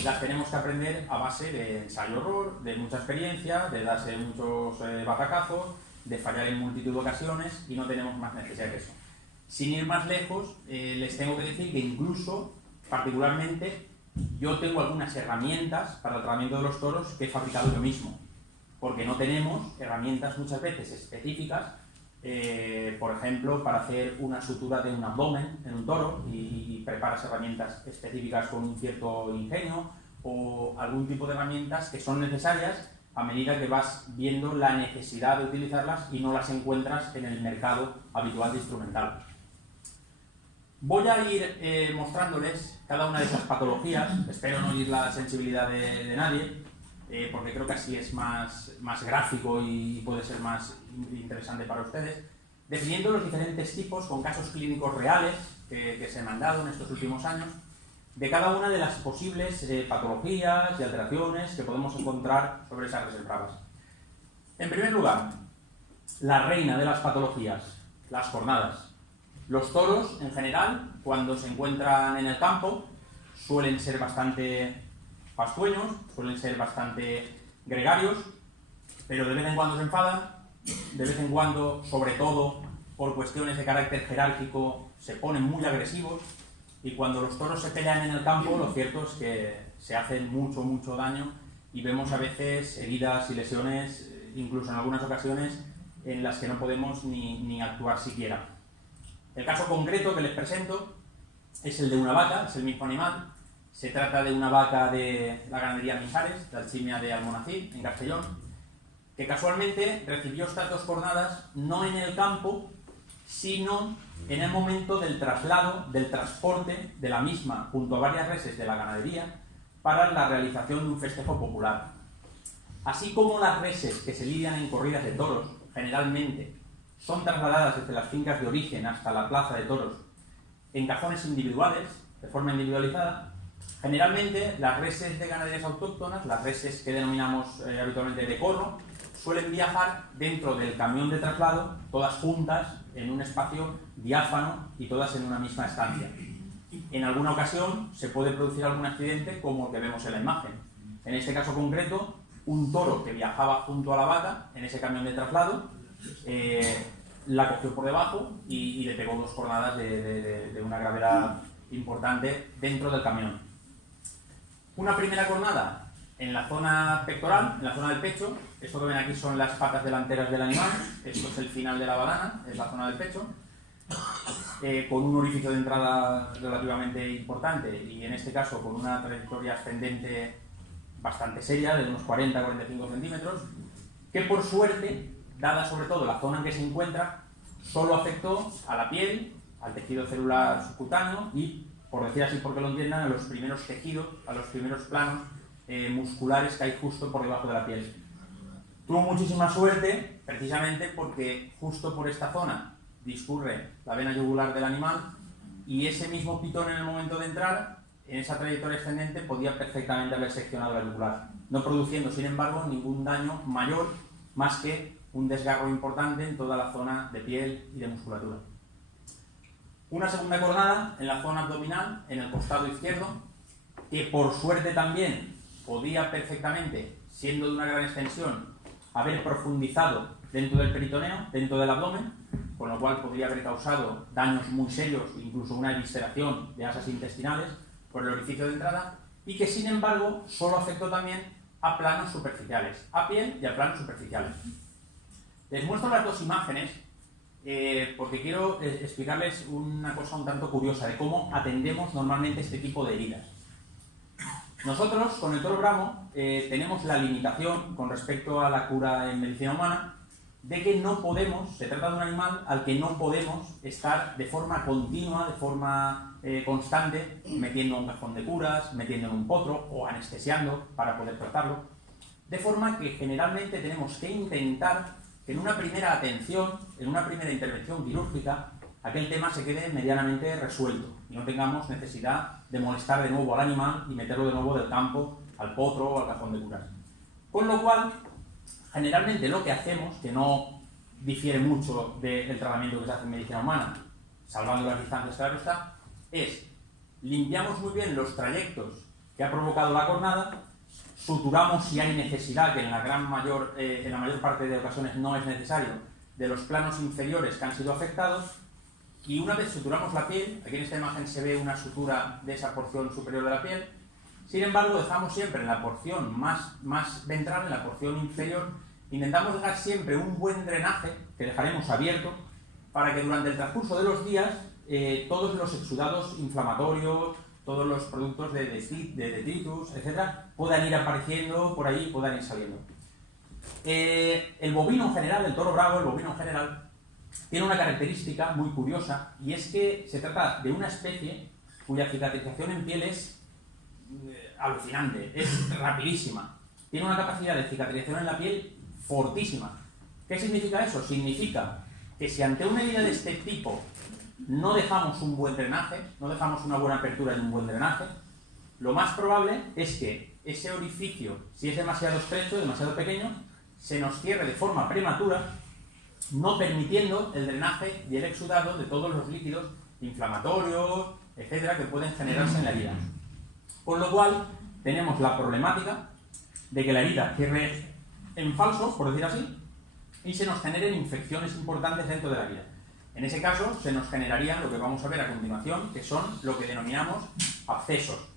las tenemos que aprender a base de ensayo-error, de mucha experiencia, de darse muchos batacazos, de fallar en multitud de ocasiones, y no tenemos más necesidad que eso. Sin ir más lejos, les tengo que decir que incluso, particularmente, yo tengo algunas herramientas para el tratamiento de los toros que he fabricado yo mismo, porque no tenemos herramientas muchas veces específicas, por ejemplo, para hacer una sutura de un abdomen en un toro y preparas herramientas específicas con un cierto ingenio, o algún tipo de herramientas que son necesarias a medida que vas viendo la necesidad de utilizarlas y no las encuentras en el mercado habitual de instrumental. Voy a ir mostrándoles cada una de esas patologías, espero no herir la sensibilidad de nadie, porque creo que así es más gráfico y puede ser más interesante para ustedes, definiendo los diferentes tipos con casos clínicos reales que se me han dado en estos últimos años, de cada una de las posibles patologías y alteraciones que podemos encontrar sobre esas reses bravas. En primer lugar, la reina de las patologías, las cornadas. Los toros, en general, cuando se encuentran en el campo, suelen ser bastante pastueños, suelen ser bastante gregarios, pero de vez en cuando se enfadan, de vez en cuando, sobre todo por cuestiones de carácter jerárquico, se ponen muy agresivos, y cuando los toros se pelean en el campo, lo cierto es que se hacen mucho daño, y vemos a veces heridas y lesiones, incluso en algunas ocasiones, en las que no podemos ni actuar siquiera. El caso concreto que les presento es el de una vaca, es el mismo animal. Se trata de una vaca de la ganadería Mijares, de Alchimia de Almonacid, en Castellón, que casualmente recibió estas dos cornadas no en el campo, sino en el momento del traslado, del transporte de la misma junto a varias reses de la ganadería para la realización de un festejo popular. Así como las reses que se lidian en corridas de toros, generalmente, son trasladadas desde las fincas de origen hasta la plaza de toros en cajones individuales, de forma individualizada, generalmente las reses de ganaderías autóctonas, las reses que denominamos habitualmente de corro, suelen viajar dentro del camión de traslado, todas juntas, en un espacio diáfano y todas en una misma estancia. En alguna ocasión se puede producir algún accidente como el que vemos en la imagen. En este caso concreto, un toro que viajaba junto a la vaca en ese camión de traslado, la cogió por debajo y le pegó dos cornadas de una gravedad importante dentro del camión. Una primera cornada en la zona pectoral, en la zona del pecho. Esto que ven aquí son las patas delanteras del animal, esto es el final de la badana, es la zona del pecho, con un orificio de entrada relativamente importante, y en este caso con una trayectoria ascendente bastante seria, de unos 40-45 centímetros, que por suerte, dada sobre todo la zona en que se encuentra, solo afectó a la piel, al tejido celular subcutáneo y, por decir así porque lo entiendan, a los primeros tejidos, a los primeros planos musculares que hay justo por debajo de la piel. Tuvo muchísima suerte, precisamente porque justo por esta zona discurre la vena yugular del animal, y ese mismo pitón, en el momento de entrar en esa trayectoria ascendente, podía perfectamente haber seccionado la yugular, no produciendo, sin embargo, ningún daño mayor, más que un desgarro importante en toda la zona de piel y de musculatura. Una segunda cornada en la zona abdominal, en el costado izquierdo, que por suerte también podía perfectamente, siendo de una gran extensión, haber profundizado dentro del peritoneo, dentro del abdomen, con lo cual podría haber causado daños muy serios, incluso una evisceración de asas intestinales por el orificio de entrada, y que sin embargo solo afectó también a planos superficiales, a piel y a planos superficiales. Les muestro las dos imágenes porque quiero explicarles una cosa un tanto curiosa de cómo atendemos normalmente este tipo de heridas. Nosotros, con el toro bravo, tenemos la limitación con respecto a la cura en medicina humana de que no podemos, se trata de un animal al que no podemos estar de forma continua, de forma constante, metiendo un cajón de curas, metiendo en un potro o anestesiando para poder tratarlo. De forma que generalmente tenemos que intentar que en una primera atención, en una primera intervención quirúrgica, aquel tema se quede medianamente resuelto y no tengamos necesidad de molestar de nuevo al animal y meterlo de nuevo del campo al potro o al cajón de curas. Con lo cual, generalmente lo que hacemos, que no difiere mucho del tratamiento que se hace en medicina humana, salvando las distancias, claro está, es limpiamos muy bien los trayectos que ha provocado la cornada, suturamos si hay necesidad, que en la mayor parte de ocasiones no es necesario, de los planos inferiores que han sido afectados, y una vez suturamos la piel, aquí en esta imagen se ve una sutura de esa porción superior de la piel, sin embargo dejamos siempre en la porción más ventral, en la porción inferior, intentamos dejar siempre un buen drenaje, que dejaremos abierto, para que durante el transcurso de los días todos los exudados inflamatorios, todos los productos de detritus, etcétera, puedan ir apareciendo por ahí, puedan ir saliendo. El bovino en general, el toro bravo, el bovino en general, tiene una característica muy curiosa, y es que se trata de una especie cuya cicatrización en piel es alucinante, es rapidísima. Tiene una capacidad de cicatrización en la piel fortísima. ¿Qué significa eso? Significa que si ante una herida de este tipo no dejamos un buen drenaje, no dejamos una buena apertura y un buen drenaje, lo más probable es que ese orificio, si es demasiado estrecho, demasiado pequeño, se nos cierre de forma prematura, no permitiendo el drenaje y el exudado de todos los líquidos inflamatorios, etcétera, que pueden generarse en la herida. Con lo cual, tenemos la problemática de que la herida cierre en falso, por decir así, y se nos generen infecciones importantes dentro de la herida. En ese caso, se nos generarían lo que vamos a ver a continuación, que son lo que denominamos abscesos.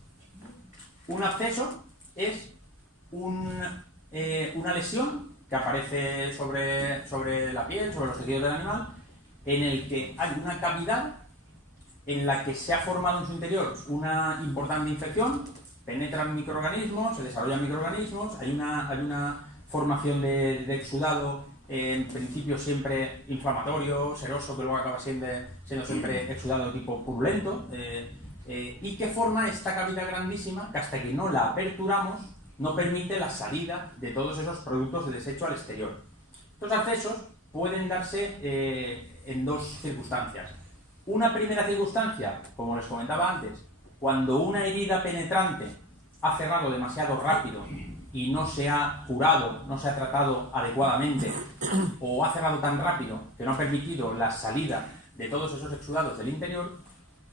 Un absceso es una lesión que aparece sobre la piel, sobre los tejidos del animal, en el que hay una cavidad en la que se ha formado en su interior una importante infección, penetran microorganismos, se desarrollan microorganismos, hay una formación de exudado, en principio siempre inflamatorio, seroso, que luego acaba siendo siempre exudado de tipo purulento, y que forma esta cavidad grandísima que hasta que no la aperturamos no permite la salida de todos esos productos de desecho al exterior. Estos abscesos pueden darse en dos circunstancias. Una primera circunstancia, como les comentaba antes, cuando una herida penetrante ha cerrado demasiado rápido y no se ha curado, no se ha tratado adecuadamente, o ha cerrado tan rápido que no ha permitido la salida de todos esos exudados del interior,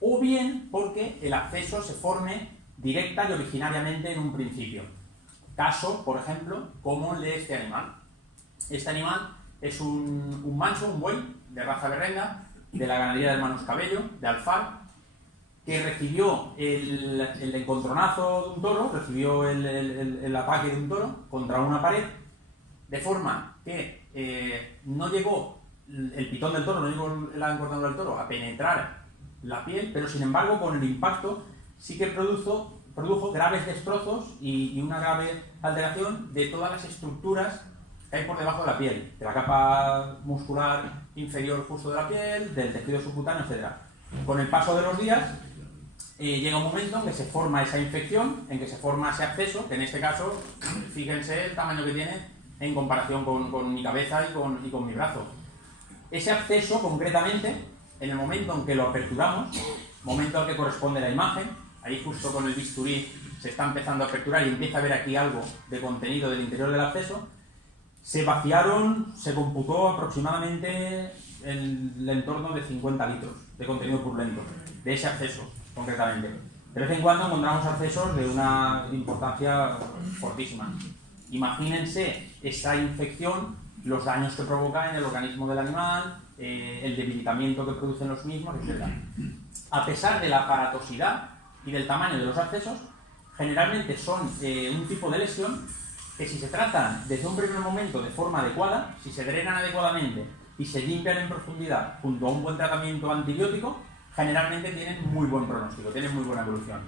o bien porque el absceso se forme directa y originariamente en un principio. Caso, por ejemplo, como el de este animal. Este animal es un macho, un buey de raza berrenga, de la ganadería de Hermanos Cabello, de Alfar, que recibió el encontronazo de un toro, recibió el ataque de un toro contra una pared, de forma que no llegó el pitón del toro, no llegó el encortador del toro a penetrar la piel, pero sin embargo con el impacto sí que produjo graves destrozos y una grave alteración de todas las estructuras que hay por debajo de la piel, de la capa muscular inferior justo de la piel, del tejido subcutáneo, etc. Con el paso de los días llega un momento en que se forma esa infección, en que se forma ese absceso, que en este caso, fíjense el tamaño que tiene en comparación con mi cabeza y con mi brazo. Ese absceso, concretamente, en el momento en que lo aperturamos, momento al que corresponde la imagen, ahí justo con el bisturí se está empezando a aperturar y empieza a ver aquí algo de contenido del interior del absceso, se vaciaron, se computó aproximadamente el entorno de 50 litros de contenido purulento, de ese absceso, concretamente. De vez en cuando encontramos abscesos de una importancia fortísima. Imagínense esa infección, los daños que provoca en el organismo del animal, el debilitamiento que producen los mismos, etc. A pesar de la aparatosidad y del tamaño de los abscesos, generalmente son un tipo de lesión que si se tratan desde un primer momento de forma adecuada, si se drenan adecuadamente y se limpian en profundidad junto a un buen tratamiento antibiótico, generalmente tienen muy buen pronóstico, tienen muy buena evolución.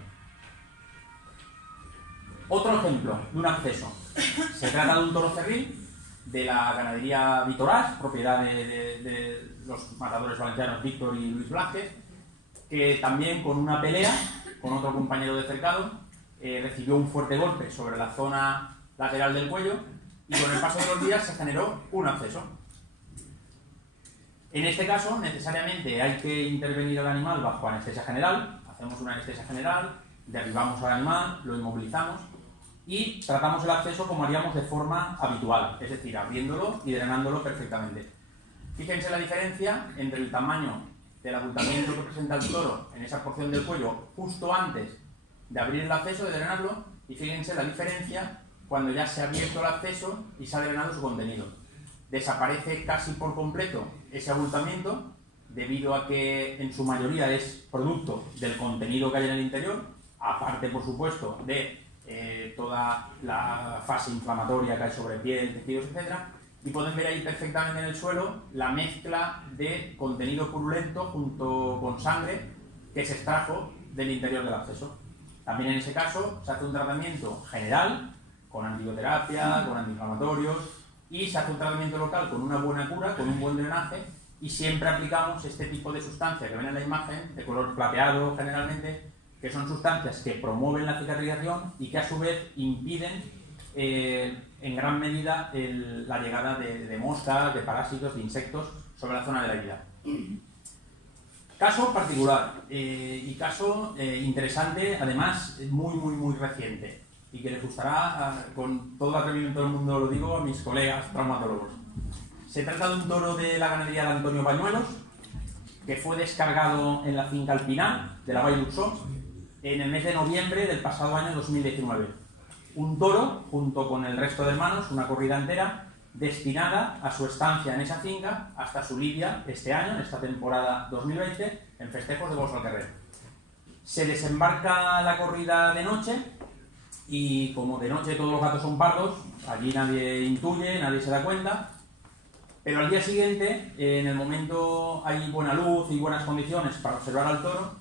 Otro ejemplo de un acceso. Se trata de un toro cerril de la ganadería Vitoraz, propiedad de los matadores valencianos Víctor y Luis Blázquez, que también con una pelea con otro compañero de cercado recibió un fuerte golpe sobre la zona lateral del cuello y con el paso de los días se generó un absceso. En este caso, necesariamente hay que intervenir al animal bajo anestesia general. Hacemos una anestesia general, derribamos al animal, lo inmovilizamos y tratamos el absceso como haríamos de forma habitual, es decir, abriéndolo y drenándolo perfectamente. Fíjense la diferencia entre el tamaño del abultamiento que presenta el toro en esa porción del cuello justo antes de abrir el absceso, de drenarlo, y fíjense la diferencia cuando ya se ha abierto el absceso y se ha drenado su contenido. Desaparece casi por completo ese abultamiento debido a que en su mayoría es producto del contenido que hay en el interior, aparte por supuesto de toda la fase inflamatoria que hay sobre piel, tejidos, etc. Y pueden ver ahí perfectamente en el suelo la mezcla de contenido purulento junto con sangre que se extrajo del interior del absceso. También en ese caso se hace un tratamiento general con antibioterapia, con antiinflamatorios, y se hace un tratamiento local con una buena cura, con un buen drenaje, y siempre aplicamos este tipo de sustancia que ven en la imagen, de color plateado generalmente, que son sustancias que promueven la cicatrización y que a su vez impiden en gran medida la llegada de moscas, de parásitos, de insectos sobre la zona de la herida. Caso particular y caso interesante, además muy reciente, y que les gustará, con todo atrevimiento del mundo lo digo, a mis colegas traumatólogos. Se trata de un toro de la ganadería de Antonio Bañuelos, que fue descargado en la finca Alpinar de la Vall Luxó en el mes de noviembre del pasado año 2019. Un toro, junto con el resto de hermanos, una corrida entera, destinada a su estancia en esa finca hasta su lidia este año, en esta temporada 2020, en festejos de Bolos al Carrer. Se desembarca la corrida de noche y como de noche todos los gatos son pardos, allí nadie intuye, nadie se da cuenta, pero al día siguiente, en el momento hay buena luz y buenas condiciones para observar al toro,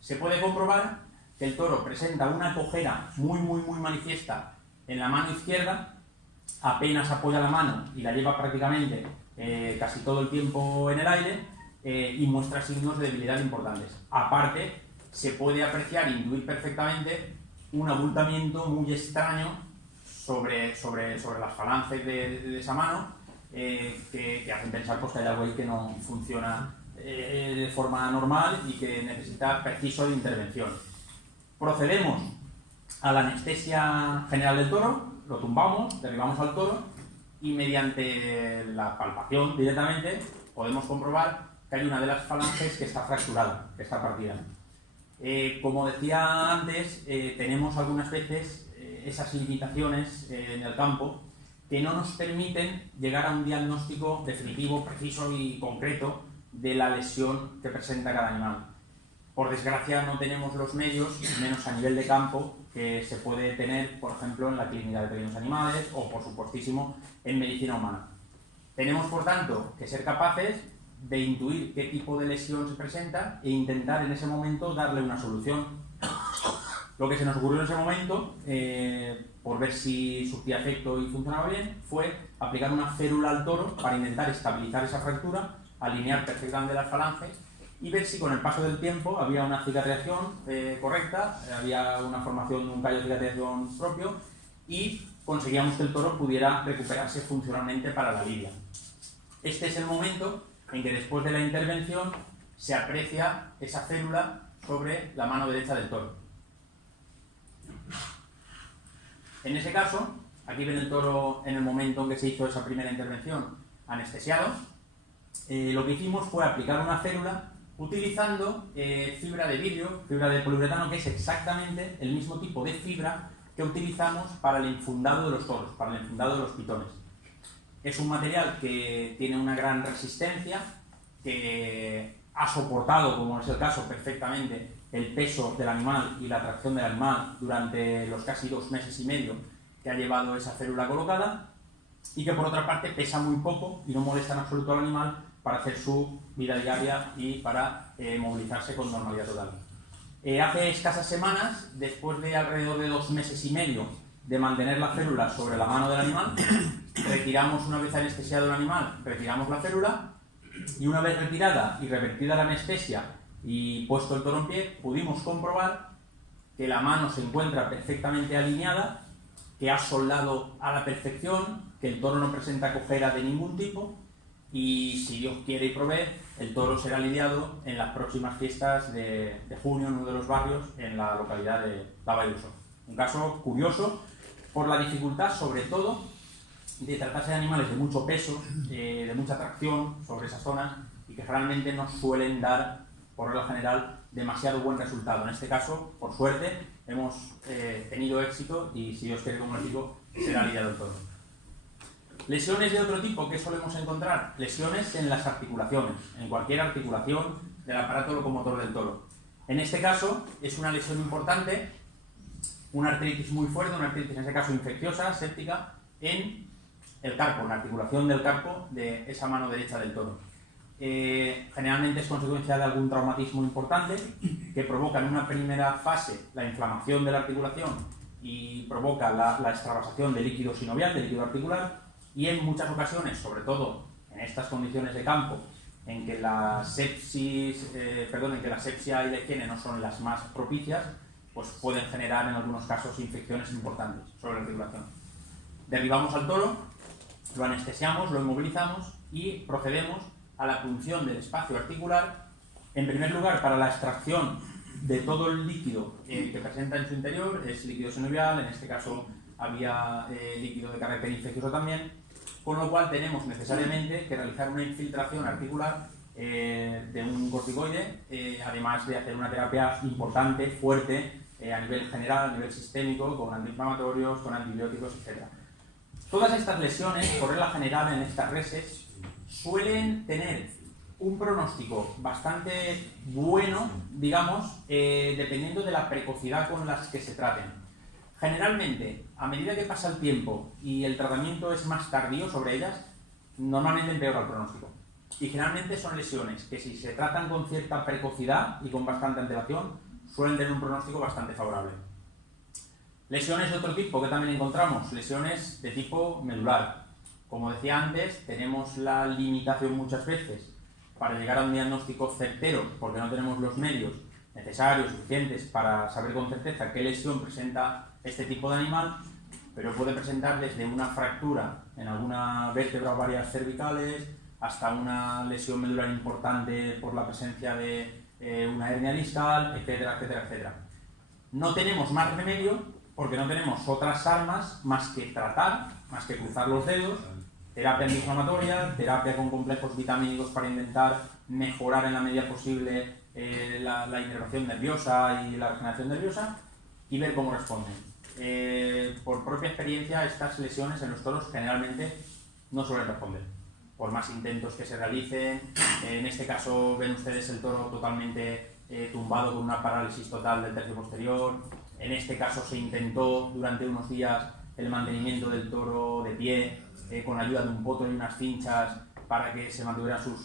se puede comprobar que el toro presenta una cojera muy manifiesta en la mano izquierda, apenas apoya la mano y la lleva prácticamente casi todo el tiempo en el aire y muestra signos de debilidad importantes. Aparte, se puede apreciar e intuir perfectamente un abultamiento muy extraño sobre las falanges de esa mano que hacen pensar pues, que hay algo ahí que no funciona de forma normal y que necesita preciso de intervención. Procedemos a la anestesia general del toro, lo tumbamos, derribamos al toro y mediante la palpación directamente podemos comprobar que hay una de las falanges que está fracturada, que está partida. Como decía antes, tenemos algunas veces esas limitaciones en el campo que no nos permiten llegar a un diagnóstico definitivo, preciso y concreto de la lesión que presenta cada animal. Por desgracia no tenemos los medios, menos a nivel de campo, que se puede tener, por ejemplo, en la clínica de pequeños animales o, por supuestísimo, en medicina humana. Tenemos, por tanto, que ser capaces de intuir qué tipo de lesión se presenta e intentar en ese momento darle una solución. Lo que se nos ocurrió en ese momento, por ver si surtía efecto y funcionaba bien, fue aplicar una férula al toro para intentar estabilizar esa fractura, alinear perfectamente las falanges y ver si con el paso del tiempo había una cicatrización correcta, había una formación de un callo de cicatrización propio y conseguíamos que el toro pudiera recuperarse funcionalmente para la lidia. Este es el momento en que después de la intervención se aprecia esa férula sobre la mano derecha del toro. En ese caso, aquí ven el toro en el momento en que se hizo esa primera intervención anestesiado. Lo que hicimos fue aplicar una férula utilizando fibra de vidrio, fibra de poliuretano, que es exactamente el mismo tipo de fibra que utilizamos para el enfundado de los toros, para el enfundado de los pitones. Es un material que tiene una gran resistencia, que ha soportado, como es el caso, perfectamente el peso del animal y la tracción del animal durante los casi 2 meses y medio que ha llevado esa férula colocada y que por otra parte pesa muy poco y no molesta en absoluto al animal para hacer su vida diaria y para movilizarse con normalidad total. Hace escasas semanas, después de alrededor de 2 meses y medio de mantener la férula sobre la mano del animal, retiramos, una vez anestesiado el animal, retiramos la férula, y una vez retirada y revertida la anestesia y puesto el toro en pie, pudimos comprobar que la mano se encuentra perfectamente alineada, que ha soldado a la perfección, que el toro no presenta cojera de ningún tipo, y si Dios quiere y provee, el toro será lidiado en las próximas fiestas de junio en uno de los barrios en la localidad de Labayuso. Un caso curioso por la dificultad, sobre todo, de tratarse de animales de mucho peso, de mucha tracción sobre esas zonas, y que generalmente no suelen dar, por regla general, demasiado buen resultado. En este caso, por suerte, hemos tenido éxito y, si Dios quiere, como les digo, será lidiado el toro. Lesiones de otro tipo que solemos encontrar, lesiones en las articulaciones, en cualquier articulación del aparato locomotor del toro. En este caso es una lesión importante, una artritis muy fuerte, una artritis en este caso infecciosa, séptica, en el carpo, en la articulación del carpo de esa mano derecha del toro. Generalmente es consecuencia de algún traumatismo importante que provoca en una primera fase la inflamación de la articulación y provoca la extravasación de líquido sinovial, de líquido articular, y en muchas ocasiones, sobre todo en estas condiciones de campo, en que la sepsia y la higiene no son las más propicias, pues pueden generar en algunos casos infecciones importantes sobre la articulación. Derribamos al toro, lo anestesiamos, lo inmovilizamos y procedemos a la punción del espacio articular, en primer lugar para la extracción de todo el líquido que presenta en su interior, es líquido sinovial, en este caso había líquido de carácter infeccioso también, con lo cual tenemos necesariamente que realizar una infiltración articular de un corticoide, además de hacer una terapia importante, fuerte, a nivel general, a nivel sistémico, con antiinflamatorios, con antibióticos, etc. Todas estas lesiones, por regla general en estas reses, suelen tener un pronóstico bastante bueno, digamos, dependiendo de la precocidad con las que se traten. Generalmente, a medida que pasa el tiempo y el tratamiento es más tardío sobre ellas, normalmente empeora el pronóstico. Y generalmente son lesiones que, si se tratan con cierta precocidad y con bastante antelación, suelen tener un pronóstico bastante favorable. Lesiones de otro tipo que también encontramos, lesiones de tipo medular. Como decía antes, tenemos la limitación muchas veces para llegar a un diagnóstico certero, porque no tenemos los medios necesarios, suficientes, para saber con certeza qué lesión presenta este tipo de animal, pero puede presentar desde una fractura en alguna vértebra o varias cervicales hasta una lesión medular importante por la presencia de una hernia discal, etcétera, etcétera, etcétera. No tenemos más remedio porque no tenemos otras armas más que tratar, más que cruzar los dedos, terapia antiinflamatoria, terapia con complejos vitamínicos para intentar mejorar en la medida posible la inervación nerviosa y la regeneración nerviosa, y ver cómo responden. Por propia experiencia, estas lesiones en los toros generalmente no suelen responder, por más intentos que se realicen. En este caso ven ustedes el toro totalmente tumbado con una parálisis total del tercio posterior. En este caso se intentó durante unos días el mantenimiento del toro de pie con ayuda de un potro y unas cinchas para que se mantuvieran sus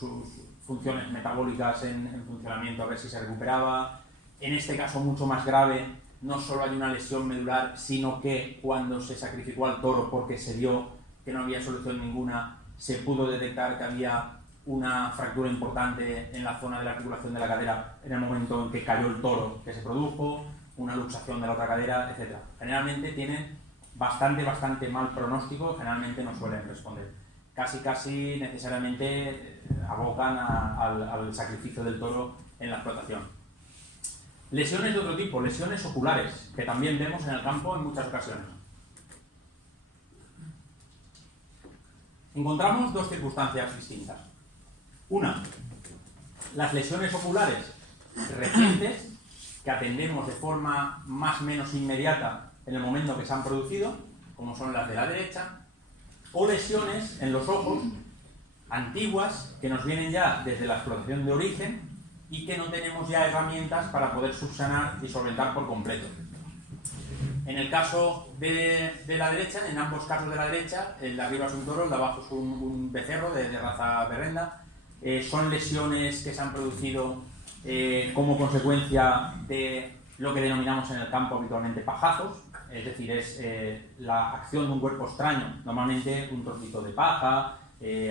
funciones metabólicas en funcionamiento, a ver si se recuperaba. En este caso mucho más grave, no solo hay una lesión medular, sino que cuando se sacrificó al toro porque se vio que no había solución ninguna, se pudo detectar que había una fractura importante en la zona de la articulación de la cadera en el momento en que cayó el toro que se produjo, una luxación de la otra cadera, etc. Generalmente tienen bastante mal pronóstico, generalmente no suelen responder. Casi necesariamente abocan al sacrificio del toro en la explotación. Lesiones de otro tipo, lesiones oculares, que también vemos en el campo en muchas ocasiones. Encontramos dos circunstancias distintas. Una, las lesiones oculares recientes, que atendemos de forma más o menos inmediata en el momento que se han producido, como son las de la derecha, o lesiones en los ojos antiguas que nos vienen ya desde la explotación de origen y que no tenemos ya herramientas para poder subsanar y solventar por completo. En el caso de la derecha, en ambos casos de la derecha, el de arriba es un toro, el de abajo es un becerro de raza berrenda. Son lesiones que se han producido como consecuencia de lo que denominamos en el campo habitualmente pajazos, es decir, es la acción de un cuerpo extraño, normalmente un trocito de paja,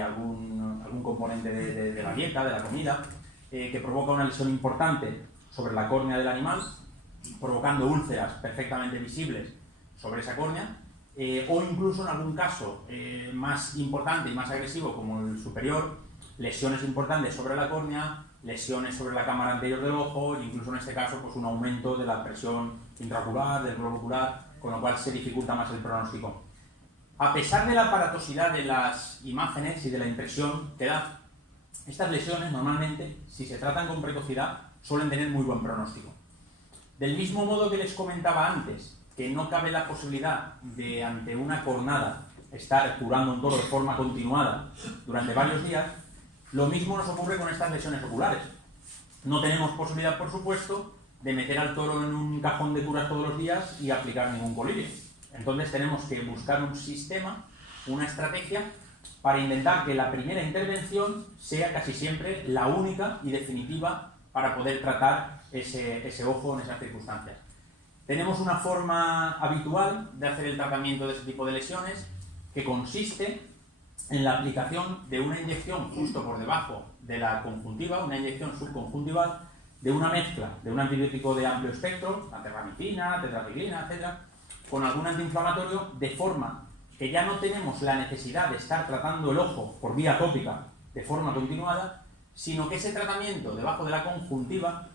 algún componente de la dieta, de la comida, que provoca una lesión importante sobre la córnea del animal, provocando úlceras perfectamente visibles sobre esa córnea, o incluso en algún caso más importante y más agresivo como el superior, lesiones importantes sobre la córnea, lesiones sobre la cámara anterior del ojo, e incluso en este caso pues un aumento de la presión intraocular, del globo ocular, con lo cual se dificulta más el pronóstico. A pesar de la aparatosidad de las imágenes y de la impresión que da, estas lesiones normalmente, si se tratan con precocidad, suelen tener muy buen pronóstico. Del mismo modo que les comentaba antes, que no cabe la posibilidad de, ante una cornada, estar curando un toro de forma continuada durante varios días, lo mismo nos ocurre con estas lesiones oculares. No tenemos posibilidad, por supuesto, de meter al toro en un cajón de curas todos los días y aplicar ningún colirio. Entonces tenemos que buscar un sistema, una estrategia, para intentar que la primera intervención sea casi siempre la única y definitiva para poder tratar ese ojo en esas circunstancias. Tenemos una forma habitual de hacer el tratamiento de ese tipo de lesiones que consiste en la aplicación de una inyección justo por debajo de la conjuntiva, una inyección subconjuntival, de una mezcla de un antibiótico de amplio espectro, la terramicina, tetracyclina, etc., con algún antiinflamatorio, de forma que ya no tenemos la necesidad de estar tratando el ojo por vía tópica de forma continuada, sino que ese tratamiento debajo de la conjuntiva,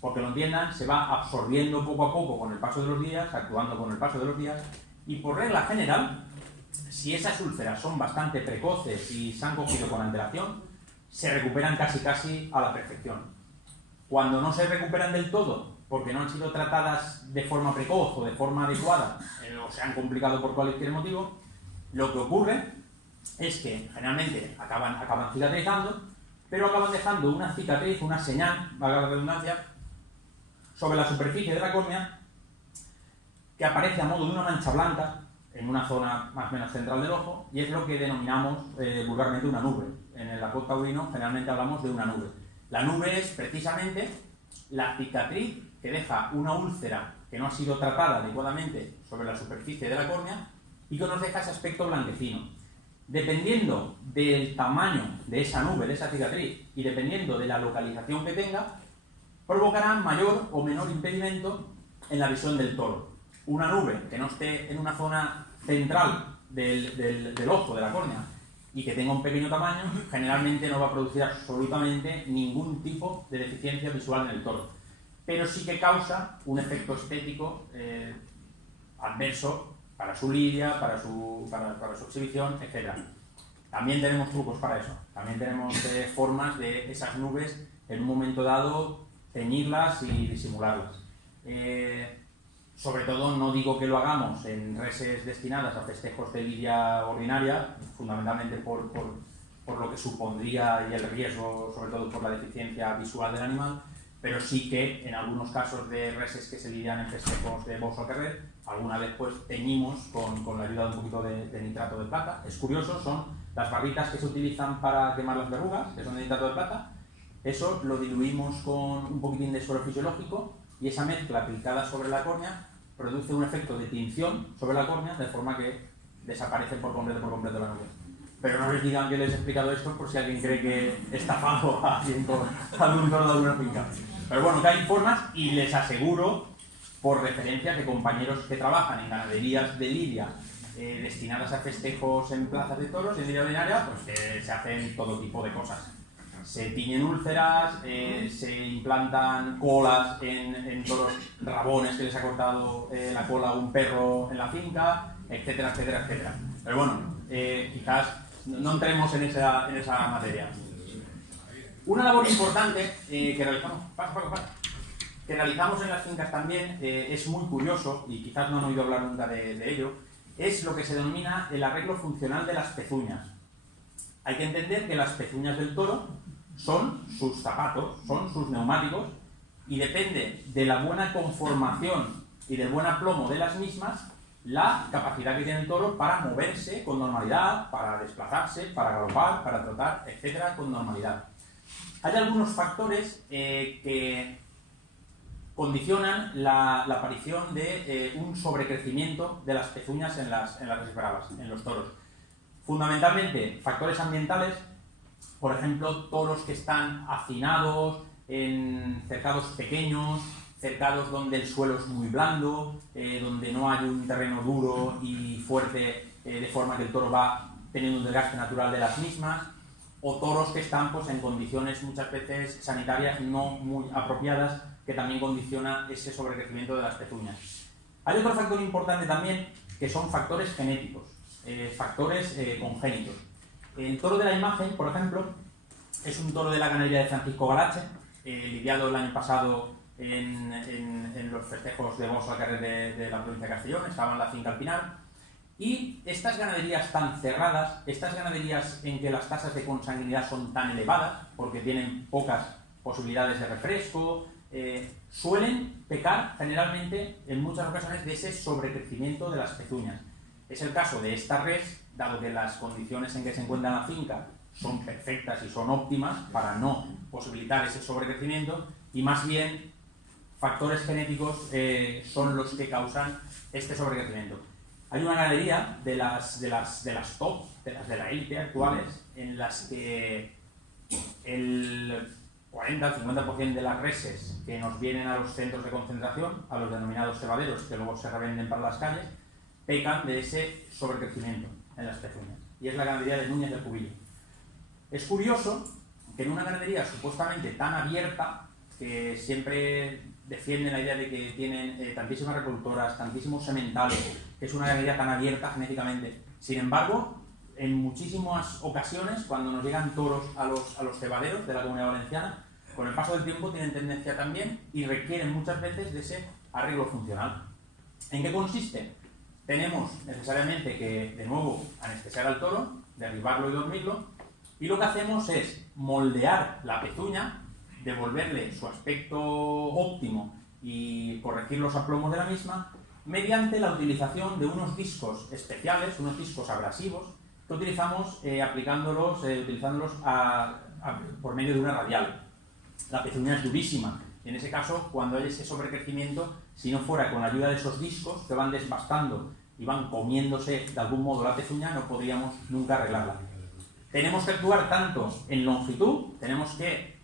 porque lo entiendan, se va absorbiendo poco a poco con el paso de los días, actuando con el paso de los días, y por regla general, si esas úlceras son bastante precoces y se han cogido con antelación, se recuperan casi a la perfección. Cuando no se recuperan del todo, porque no han sido tratadas de forma precoz o de forma adecuada, o se han complicado por cualquier motivo, lo que ocurre es que generalmente acaban cicatrizando, pero acaban dejando una cicatriz, una señal, valga la redundancia, sobre la superficie de la córnea, que aparece a modo de una mancha blanca en una zona más o menos central del ojo, y es lo que denominamos vulgarmente una nube. En el argot taurino generalmente hablamos de una nube. La nube es precisamente la cicatriz que deja una úlcera que no ha sido tratada adecuadamente sobre la superficie de la córnea y que nos deja ese aspecto blanquecino. Dependiendo del tamaño de esa nube, de esa cicatriz, y dependiendo de la localización que tenga, provocará mayor o menor impedimento en la visión del toro. Una nube que no esté en una zona central del ojo, de la córnea, y que tenga un pequeño tamaño, generalmente no va a producir absolutamente ningún tipo de deficiencia visual en el toro. Pero sí que causa un efecto estético adverso para su lidia, para su exhibición, etc. También tenemos trucos para eso. También tenemos formas de esas nubes en un momento dado teñirlas y disimularlas. Sobre todo no digo que lo hagamos en reses destinadas a festejos de lidia ordinaria, fundamentalmente por lo que supondría y el riesgo, sobre todo por la deficiencia visual del animal, pero sí que en algunos casos de reses que se lidian en festejos de box o carrer, alguna vez pues teñimos con la ayuda de un poquito de nitrato de plata. Es curioso, son las barritas que se utilizan para quemar las verrugas, que son de nitrato de plata. Eso lo diluimos con un poquitín de suero fisiológico y esa mezcla aplicada sobre la córnea produce un efecto de tinción sobre la córnea de forma que desaparece por completo la nube. Pero no les digan que les he explicado esto por si alguien cree que he estafado a alguien con algún toro de alguna finca. Pero bueno, que hay formas y les aseguro, por referencia, que compañeros que trabajan en ganaderías de lidia destinadas a festejos en plazas de toros, en lidia ordinaria, pues que se hacen todo tipo de cosas. Se tiñen úlceras, se implantan colas en todos los rabones que les ha cortado la cola a un perro en la finca, etcétera, etcétera, etcétera. Pero bueno, quizás no entremos en esa materia. Una labor importante que realizamos en las fincas también, es muy curioso, y quizás no han oído hablar nunca de ello, es lo que se denomina el arreglo funcional de las pezuñas. Hay que entender que las pezuñas del toro son sus zapatos, son sus neumáticos, y depende de la buena conformación y del buen aplomo de las mismas la capacidad que tiene el toro para moverse con normalidad, para desplazarse, para galopar, para trotar, etcétera, con normalidad. Hay algunos factores que condicionan la aparición de un sobrecrecimiento de las pezuñas en las bravas, en los toros. Fundamentalmente, factores ambientales, por ejemplo, toros que están hacinados, en cercados pequeños, cercados donde el suelo es muy blando, donde no hay un terreno duro y fuerte, de forma que el toro va teniendo un desgaste natural de las mismas, o toros que están pues, en condiciones muchas veces sanitarias no muy apropiadas, que también condiciona ese sobrecrecimiento de las pezuñas. Hay otro factor importante también, que son factores genéticos, factores congénitos. El toro de la imagen, por ejemplo, es un toro de la ganadería de Francisco Galache, lidiado el año pasado en los festejos de Bosch al carrer de la provincia de Castellón, estaba en la finca Alpinar. Y estas ganaderías tan cerradas, estas ganaderías en que las tasas de consanguinidad son tan elevadas, porque tienen pocas posibilidades de refresco, suelen pecar generalmente en muchas ocasiones de ese sobrecrecimiento de las pezuñas. Es el caso de esta res, dado que las condiciones en que se encuentra la finca son perfectas y son óptimas para no posibilitar ese sobrecrecimiento, y más bien factores genéticos son los que causan este sobrecrecimiento. Hay una ganadería de las top, de la élite actuales, en las que el 40 al 50% de las reses que nos vienen a los centros de concentración, a los denominados cebaderos, que luego se revenden para las calles, pecan de ese sobrecrecimiento en las pezuñas. Y es la ganadería de Núñez del Cubillo. Es curioso que en una ganadería supuestamente tan abierta, que siempre defienden la idea de que tienen tantísimas reproductoras, tantísimos sementales, que es una ganadería tan abierta genéticamente. Sin embargo, en muchísimas ocasiones, cuando nos llegan toros a los cebaderos de la Comunidad Valenciana, con el paso del tiempo tienen tendencia también y requieren muchas veces de ese arreglo funcional. ¿En qué consiste? Tenemos necesariamente que, de nuevo, anestesiar al toro, derribarlo y dormirlo, y lo que hacemos es moldear la pezuña, devolverle su aspecto óptimo y corregir los aplomos de la misma mediante la utilización de unos discos especiales, unos discos abrasivos que utilizamos utilizándolos por medio de una radial. La pezuña es durísima, y en ese caso, cuando hay ese sobrecrecimiento, si no fuera con la ayuda de esos discos que van desbastando y van comiéndose de algún modo la pezuña, no podríamos nunca arreglarla. Tenemos que actuar tanto en longitud, tenemos que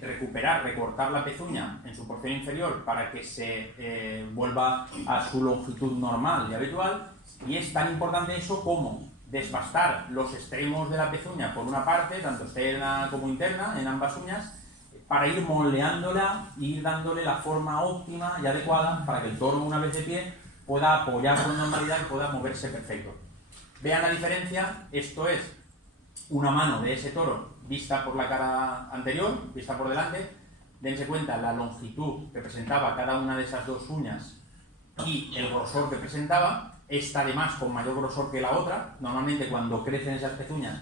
recortar la pezuña en su porción inferior para que se vuelva a su longitud normal y habitual, y es tan importante eso como desbastar los extremos de la pezuña por una parte, tanto externa como interna, en ambas uñas, para ir moldeándola y ir dándole la forma óptima y adecuada para que el toro, una vez de pie, pueda apoyar con normalidad y pueda moverse perfecto. Vean la diferencia, esto es una mano de ese toro vista por la cara anterior, vista por delante. Dense cuenta la longitud que presentaba cada una de esas dos uñas y el grosor que presentaba. Esta además con mayor grosor que la otra. Normalmente cuando crecen esas pezuñas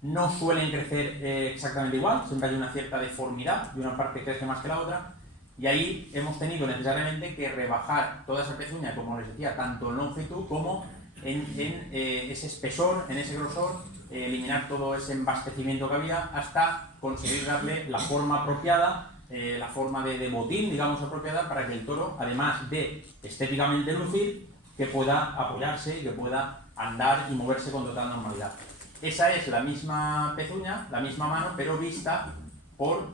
no suelen crecer exactamente igual, siempre hay una cierta deformidad y una parte crece más que la otra, y ahí hemos tenido necesariamente que rebajar toda esa pezuña, como les decía, tanto en longitud como en ese espesor, en ese grosor, eliminar todo ese embastecimiento que había hasta conseguir darle la forma apropiada, la forma de botín, digamos, apropiada, para que el toro, además de estéticamente lucir, que pueda apoyarse y que pueda andar y moverse con total normalidad. Esa es la misma pezuña, la misma mano, pero vista por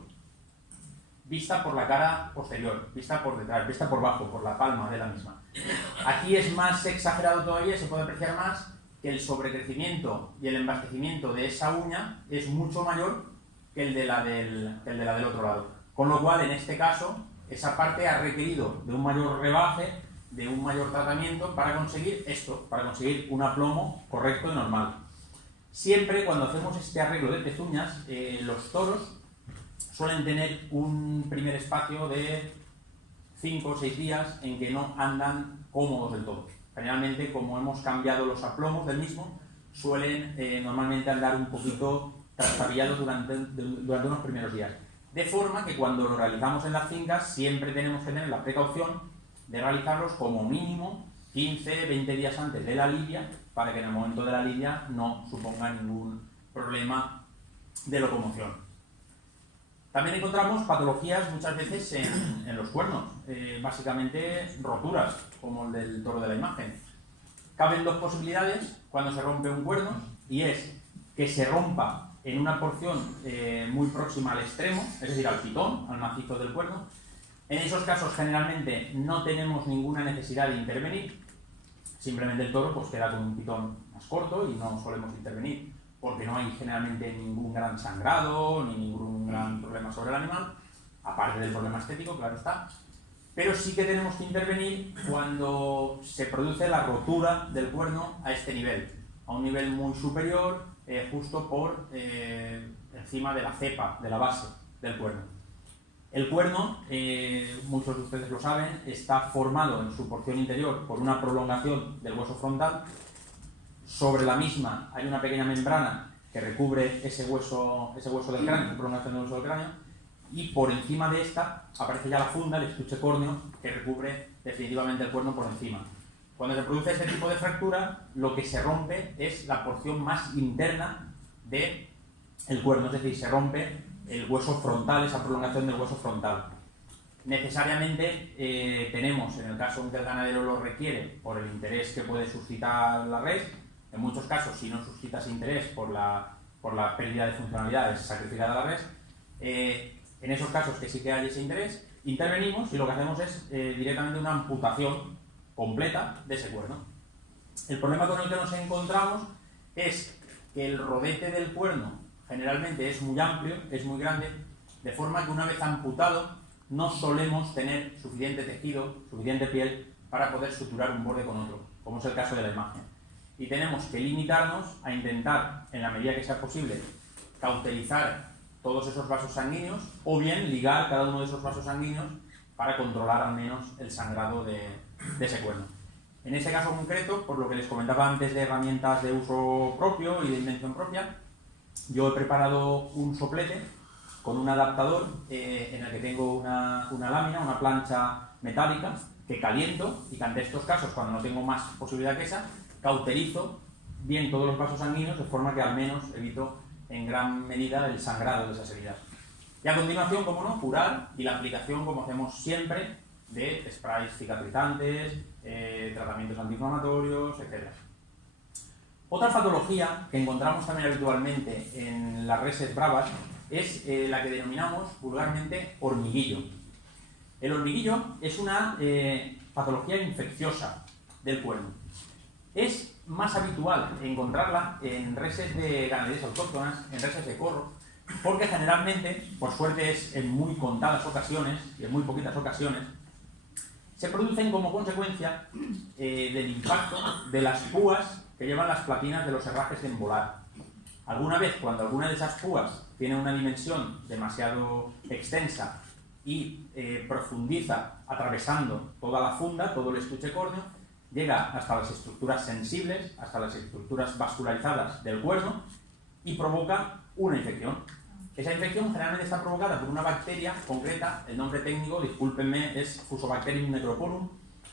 la cara posterior, vista por detrás, vista por bajo, por la palma de la misma. Aquí es más exagerado todavía, se puede apreciar más que el sobrecrecimiento y el embastecimiento de esa uña es mucho mayor que el de la del otro lado. Con lo cual, en este caso, esa parte ha requerido de un mayor rebaje, de un mayor tratamiento para conseguir esto, para conseguir un aplomo correcto y normal. Siempre cuando hacemos este arreglo de pezuñas, los toros suelen tener un primer espacio de 5 o 6 días en que no andan cómodos del todo. Generalmente, como hemos cambiado los aplomos del mismo, suelen normalmente andar un poquito trastabillados durante unos primeros días. De forma que cuando lo realizamos en las fincas, siempre tenemos que tener la precaución de realizarlos como mínimo 15-20 días antes de la lidia, para que en el momento de la lidia no suponga ningún problema de locomoción. También encontramos patologías muchas veces en los cuernos, básicamente roturas, como el del toro de la imagen. Caben dos posibilidades cuando se rompe un cuerno, y es que se rompa en una porción muy próxima al extremo, es decir, al pitón, al macizo del cuerno. En esos casos generalmente no tenemos ninguna necesidad de intervenir, simplemente el toro pues queda con un pitón más corto y no solemos intervenir, porque no hay generalmente ningún gran sangrado ni ningún gran problema sobre el animal, aparte del problema estético, claro está. Pero sí que tenemos que intervenir cuando se produce la rotura del cuerno a este nivel, a un nivel muy superior, justo por encima de la cepa, de la base del cuerno. El cuerno, muchos de ustedes lo saben, está formado en su porción interior por una prolongación del hueso frontal. Sobre la misma hay una pequeña membrana que recubre ese hueso del cráneo, esa prolongación del hueso del cráneo, y por encima de esta aparece ya la funda, el estuche córneo, que recubre definitivamente el cuerno por encima. Cuando se produce este tipo de fractura, lo que se rompe es la porción más interna del cuerno, es decir, se rompe el hueso frontal, esa prolongación del hueso frontal. Necesariamente tenemos, en el caso en que el ganadero lo requiere, por el interés que puede suscitar la res, en muchos casos, si no suscita ese interés por la pérdida de funcionalidad, es sacrificada la res. En esos casos que sí que hay ese interés, intervenimos y lo que hacemos es directamente una amputación completa de ese cuerno. El problema con el que nos encontramos es que el rodete del cuerno generalmente es muy amplio, es muy grande, de forma que una vez amputado no solemos tener suficiente tejido, suficiente piel para poder suturar un borde con otro, como es el caso de la imagen. Y tenemos que limitarnos a intentar, en la medida que sea posible, cauterizar todos esos vasos sanguíneos, o bien ligar cada uno de esos vasos sanguíneos para controlar al menos el sangrado de ese cuerno. En este caso concreto, por lo que les comentaba antes de herramientas de uso propio y de invención propia, yo he preparado un soplete con un adaptador en el que tengo una lámina, una plancha metálica que caliento y que ante estos casos, cuando no tengo más posibilidad que esa, cauterizo bien todos los vasos sanguíneos de forma que al menos evito en gran medida el sangrado de esas heridas. Y a continuación, como no, curar y la aplicación, como hacemos siempre, de sprays cicatrizantes, tratamientos antiinflamatorios, etc. Otra patología que encontramos también habitualmente en las reses bravas es la que denominamos vulgarmente hormiguillo. El hormiguillo es una patología infecciosa del cuerno. Es más habitual encontrarla en reses de ganaderías autóctonas, en reses de corro, porque generalmente, por suerte es en muy contadas ocasiones y en muy poquitas ocasiones, se producen como consecuencia del impacto de las púas que llevan las platinas de los herrajes de embolar. Alguna vez, cuando alguna de esas púas tiene una dimensión demasiado extensa y profundiza atravesando toda la funda, todo el estuche córneo, llega hasta las estructuras sensibles, hasta las estructuras vascularizadas del cuerno y provoca una infección. Esa infección generalmente está provocada por una bacteria concreta, el nombre técnico, discúlpenme, es Fusobacterium necroporum.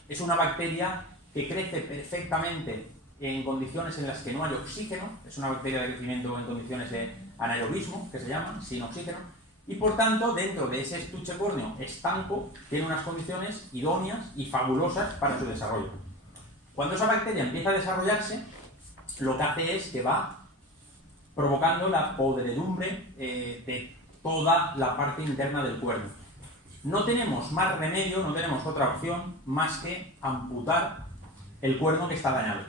Es una bacteria que crece perfectamente en condiciones en las que no hay oxígeno, es una bacteria de crecimiento en condiciones de anaerobismo, que se llama, sin oxígeno, y por tanto, dentro de ese estuche córneo estanco, tiene unas condiciones idóneas y fabulosas para su desarrollo. Cuando esa bacteria empieza a desarrollarse, lo que hace es que va provocando la podredumbre de toda la parte interna del cuerno. No tenemos más remedio, no tenemos otra opción más que amputar el cuerno que está dañado.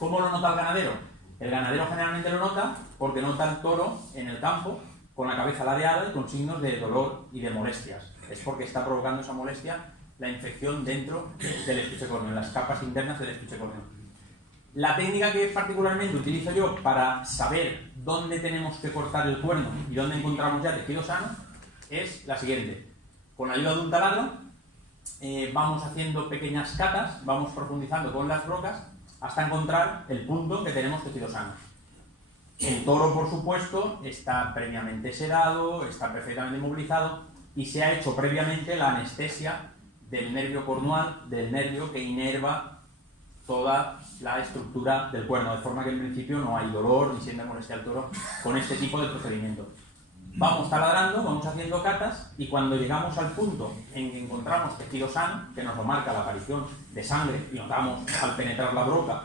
¿Cómo lo nota el ganadero? El ganadero generalmente lo nota porque nota al toro en el campo con la cabeza ladeada y con signos de dolor y de molestias. Es porque está provocando esa molestia la infección dentro del estuche córneo, en las capas internas del estuche córneo. La técnica que particularmente utilizo yo para saber dónde tenemos que cortar el cuerno y dónde encontramos ya tejido sano es la siguiente. Con la ayuda de un taladro vamos haciendo pequeñas catas, vamos profundizando con las brocas hasta encontrar el punto que tenemos tejido sano. El toro, por supuesto, está previamente sedado, está perfectamente inmovilizado y se ha hecho previamente la anestesia del nervio cornual, del nervio que inerva toda la estructura del cuerno, de forma que en principio no hay dolor ni siente molestia al toro con este tipo de procedimiento. vamos taladrando, vamos haciendo catas y cuando llegamos al punto en que encontramos tejido sano, que nos lo marca la aparición de sangre y notamos al penetrar la broca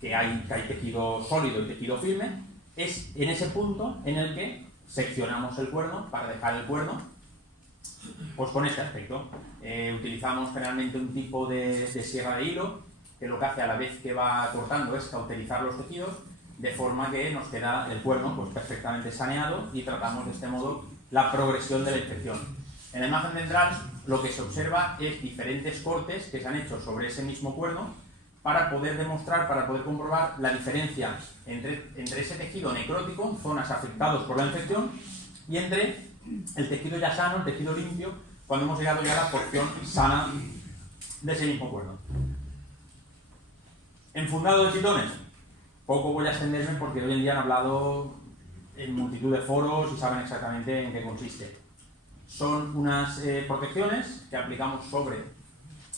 que hay tejido sólido y tejido firme, es en ese punto en el que seccionamos el cuerno para dejar el cuerno pues con este aspecto. Utilizamos generalmente un tipo de sierra de hilo que lo que hace a la vez que va cortando es cauterizar los tejidos, de forma que nos queda el cuerno pues perfectamente saneado y tratamos de este modo la progresión de la infección. En la imagen central lo que se observa es diferentes cortes que se han hecho sobre ese mismo cuerno para poder demostrar, para poder comprobar la diferencia entre ese tejido necrótico, zonas afectadas por la infección, y entre el tejido ya sano, el tejido limpio, cuando hemos llegado ya a la porción sana de ese mismo cuerno. Enfundado de pitones. Poco voy a extenderme porque hoy en día han hablado en multitud de foros y saben exactamente en qué consiste. Son unas protecciones que aplicamos sobre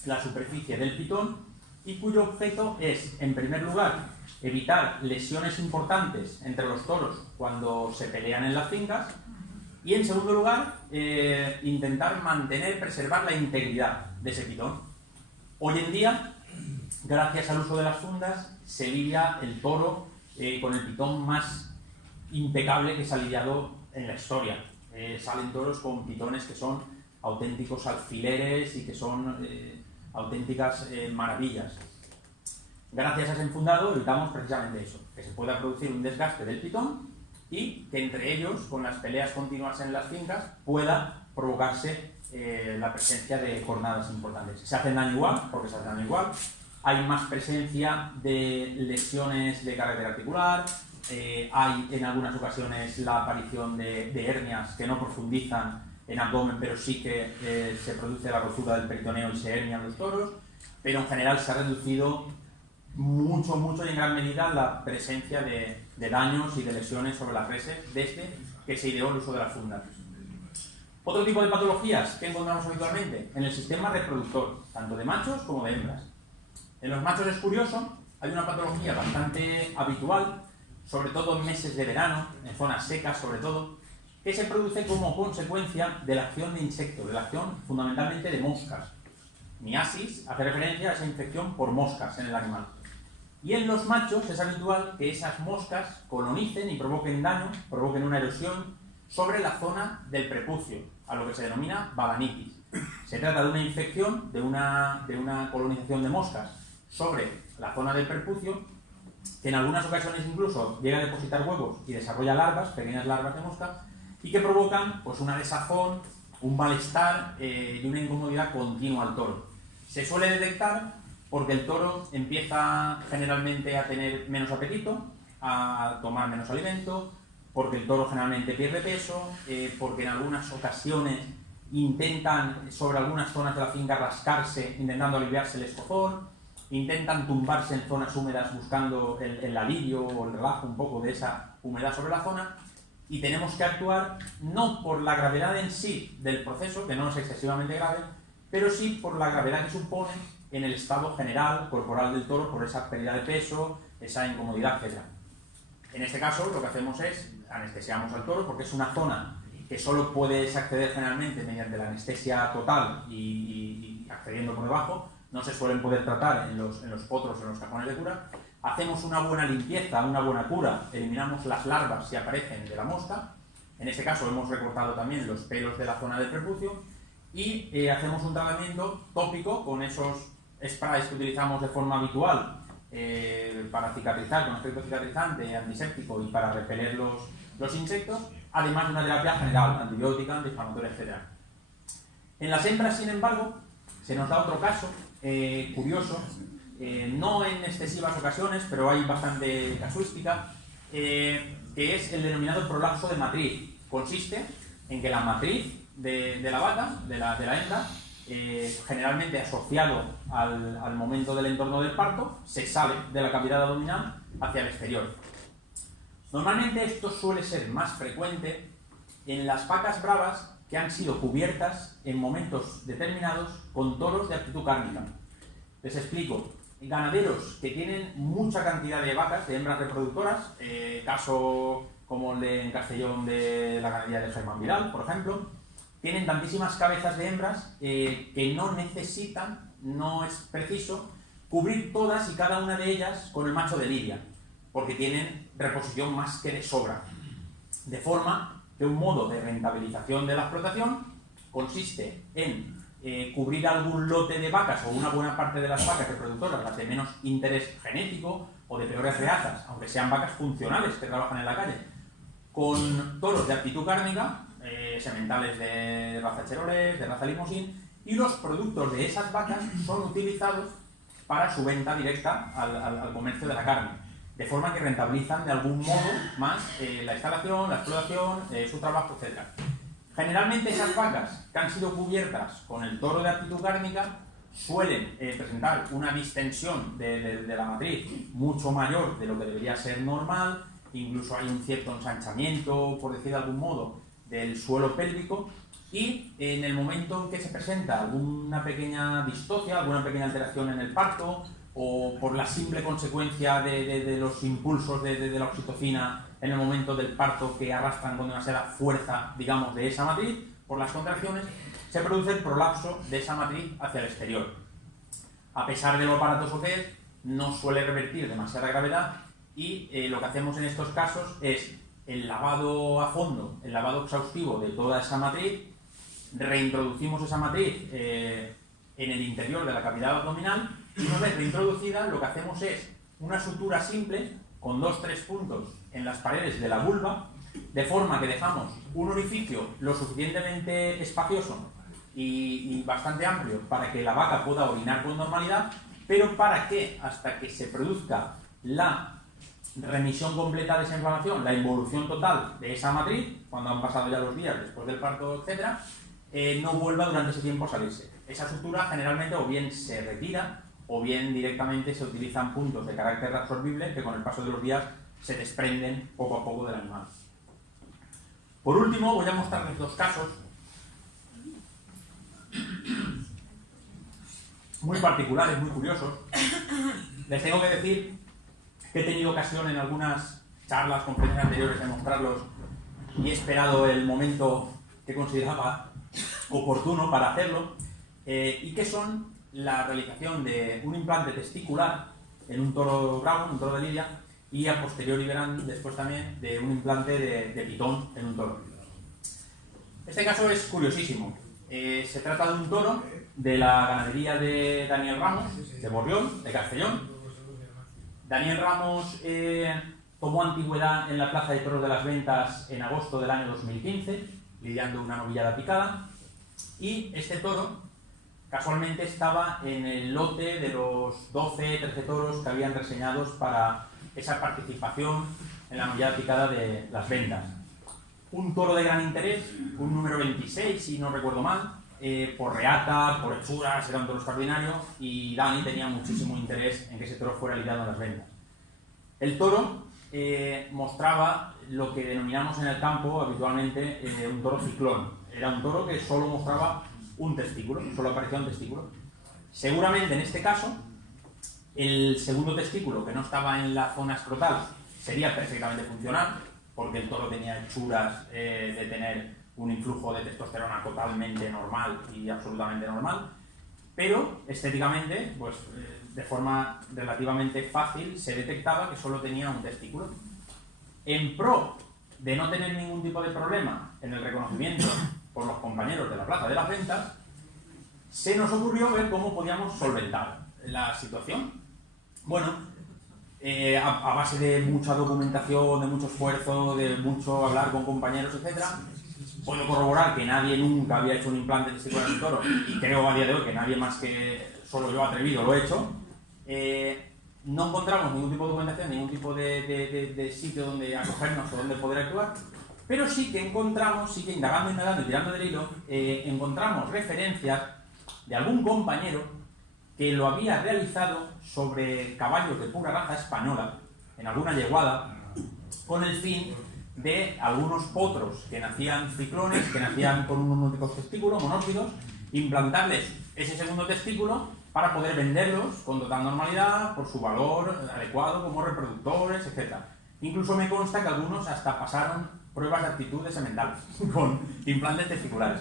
la superficie del pitón y cuyo objeto es, en primer lugar, evitar lesiones importantes entre los toros cuando se pelean en las fincas y, en segundo lugar, intentar preservar la integridad de ese pitón. Hoy en día, gracias al uso de las fundas, se lidia el toro con el pitón más impecable que se ha lidiado en la historia. Salen toros con pitones que son auténticos alfileres y que son auténticas maravillas. Gracias a ese enfundado evitamos precisamente eso, que se pueda producir un desgaste del pitón y que entre ellos, con las peleas continuas en las fincas, pueda provocarse la presencia de jornadas importantes. Se hacen daño igual, porque se hacen daño igual. Hay más presencia de lesiones de carácter articular, hay en algunas ocasiones la aparición de hernias que no profundizan en abdomen, pero sí que se produce la rotura del peritoneo y se hernian los toros, pero en general se ha reducido mucho y en gran medida la presencia de daños y de lesiones sobre las reses desde que se ideó el uso de las fundas. Otro tipo de patologías que encontramos habitualmente en el sistema reproductor, tanto de machos como de hembras. En los machos es curioso, hay una patología bastante habitual, sobre todo en meses de verano, en zonas secas sobre todo, que se produce como consecuencia de la acción de insectos, de la acción fundamentalmente de moscas. Miasis hace referencia a esa infección por moscas en el animal. Y en los machos es habitual que esas moscas colonicen y provoquen daño, provoquen una erosión sobre la zona del prepucio, a lo que se denomina balanitis. Se trata de una infección, de una colonización de moscas sobre la zona del prepucio, que en algunas ocasiones incluso llega a depositar huevos y desarrolla larvas, pequeñas larvas de mosca, y que provocan pues una desazón, un malestar y una incomodidad continua al toro. Se suele detectar porque el toro empieza generalmente a tener menos apetito, a tomar menos alimento, porque el toro generalmente pierde peso, porque en algunas ocasiones intentan sobre algunas zonas de la finca rascarse intentando aliviarse el escozor, intentan tumbarse en zonas húmedas buscando el alivio o el relajo un poco de esa humedad sobre la zona, y tenemos que actuar no por la gravedad en sí del proceso, que no es excesivamente grave, pero sí por la gravedad que supone en el estado general corporal del toro por esa pérdida de peso, esa incomodidad, etc. En este caso lo que hacemos es anestesiamos al toro porque es una zona que solo puedes acceder generalmente mediante la anestesia total y accediendo por debajo. No se suelen poder tratar en los potros o en los cajones de cura. Hacemos una buena limpieza, una buena cura, eliminamos las larvas si aparecen de la mosca. En este caso hemos recortado también los pelos de la zona del prepucio y hacemos un tratamiento tópico con esos sprays que utilizamos de forma habitual para cicatrizar, con efecto cicatrizante, antiséptico y para repeler los insectos, además de una terapia general, antibiótica, antiinflamatoria, etc. En las hembras, sin embargo, se nos da otro caso curioso, no en excesivas ocasiones, pero hay bastante casuística, que es el denominado prolapso de matriz. Consiste en que la matriz de la vaca, de la hembra, generalmente asociado al momento del entorno del parto, se sale de la cavidad abdominal hacia el exterior. Normalmente esto suele ser más frecuente en las vacas bravas que han sido cubiertas en momentos determinados con toros de aptitud cárnica. Les explico. Ganaderos que tienen mucha cantidad de vacas, de hembras reproductoras, caso como el de en Castellón de la ganadería de Germán Vidal, por ejemplo, tienen tantísimas cabezas de hembras que no necesitan, no es preciso, cubrir todas y cada una de ellas con el macho de lidia, porque tienen reposición más que de sobra. De forma que un modo de rentabilización de la explotación consiste en cubrir algún lote de vacas o una buena parte de las vacas reproductoras, las de menos interés genético o de peores reazas, aunque sean vacas funcionales que trabajan en la calle, con toros de aptitud cárnica, sementales de raza Cherolet, de raza Limousin, y los productos de esas vacas son utilizados para su venta directa al comercio de la carne, de forma que rentabilizan de algún modo más la instalación, la explotación, su trabajo, etc. Generalmente esas vacas que han sido cubiertas con el toro de aptitud cárnica suelen presentar una distensión de la matriz mucho mayor de lo que debería ser normal, incluso hay un cierto ensanchamiento, por decir de algún modo, del suelo pélvico, y en el momento en que se presenta alguna pequeña distocia, alguna pequeña alteración en el parto, o por la simple consecuencia de los impulsos de la oxitocina en el momento del parto que arrastran con demasiada fuerza, digamos, de esa matriz, por las contracciones, se produce el prolapso de esa matriz hacia el exterior. A pesar de lo aparatoso que es, no suele revertir demasiada gravedad y lo que hacemos en estos casos es el lavado a fondo, el lavado exhaustivo de toda esa matriz, reintroducimos esa matriz en el interior de la cavidad abdominal y una vez reintroducida lo que hacemos es una sutura simple con 2-3 puntos en las paredes de la vulva, de forma que dejamos un orificio lo suficientemente espacioso y bastante amplio para que la vaca pueda orinar con normalidad, pero para que hasta que se produzca la remisión completa de esa inflamación, la involución total de esa matriz, cuando han pasado ya los días después del parto, etc., no vuelva durante ese tiempo a salirse. Esa sutura generalmente o bien se retira o bien directamente se utilizan puntos de carácter reabsorbible que con el paso de los días se desprenden poco a poco del animal. Por último, voy a mostrarles dos casos muy particulares, muy curiosos. Les tengo que decir que he tenido ocasión en algunas charlas, conferencias anteriores de mostrarlos y he esperado el momento que consideraba oportuno para hacerlo, y que son la realización de un implante testicular en un toro bravo, en un toro de lidia, y a posteriori verán después también de un implante de pitón en un toro. Este caso es curiosísimo. Se trata de un toro de la ganadería de Daniel Ramos, de Borriol, de Castellón. Daniel Ramos tomó antigüedad en la Plaza de Toros de las Ventas en agosto del año 2015, lidiando una novillada picada, y este toro casualmente estaba en el lote de los 12-13 toros que habían reseñados para esa participación en la novillada picada de las ventas. Un toro de gran interés, un número 26 si no recuerdo mal, por reata, por hechuras, era un toro extraordinario y Dani tenía muchísimo interés en que ese toro fuera lidiado en las ventas. El toro mostraba lo que denominamos en el campo habitualmente un toro ciclón. Era un toro que solo mostraba un testículo, solo aparecía un testículo. Seguramente en este caso el segundo testículo, que no estaba en la zona escrotal, sería perfectamente funcional, porque el toro tenía hechuras de tener un influjo de testosterona totalmente normal y absolutamente normal, pero estéticamente, pues de forma relativamente fácil, se detectaba que solo tenía un testículo. En pro de no tener ningún tipo de problema en el reconocimiento por los compañeros de la Plaza de las Ventas, se nos ocurrió ver cómo podíamos solventar la situación. Bueno, a base de mucha documentación, de mucho esfuerzo, de mucho hablar con compañeros, etc., puedo corroborar que nadie nunca había hecho un implante testicular en un toro, y creo a día de hoy que nadie más que solo yo atrevido lo he hecho. No encontramos ningún tipo de documentación, ningún tipo de sitio donde acogernos o donde poder actuar, pero sí que encontramos, sí que indagando y tirando del hilo, encontramos referencias de algún compañero que lo había realizado sobre caballos de pura raza española, en alguna yeguada, con el fin de algunos potros que nacían ciclones, que nacían con unos únicos testículos, monóxidos, implantarles ese segundo testículo para poder venderlos con total normalidad, por su valor adecuado como reproductores, etc. Incluso me consta que algunos hasta pasaron pruebas de aptitudes sementales con implantes testiculares.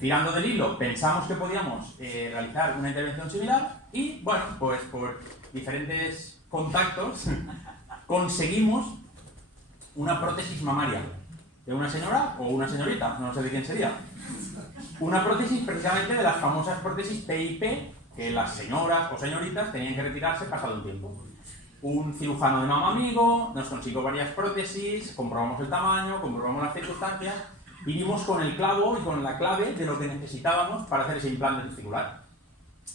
Tirando del hilo, pensamos que podíamos realizar una intervención similar y, bueno, pues por diferentes contactos conseguimos una prótesis mamaria de una señora o una señorita, no sé de quién sería. Una prótesis precisamente de las famosas prótesis PIP que las señoras o señoritas tenían que retirarse pasado un tiempo. Un cirujano de mama amigo nos consiguió varias prótesis, comprobamos el tamaño, comprobamos las circunstancias y dimos con el clavo y con la clave de lo que necesitábamos para hacer ese implante testicular.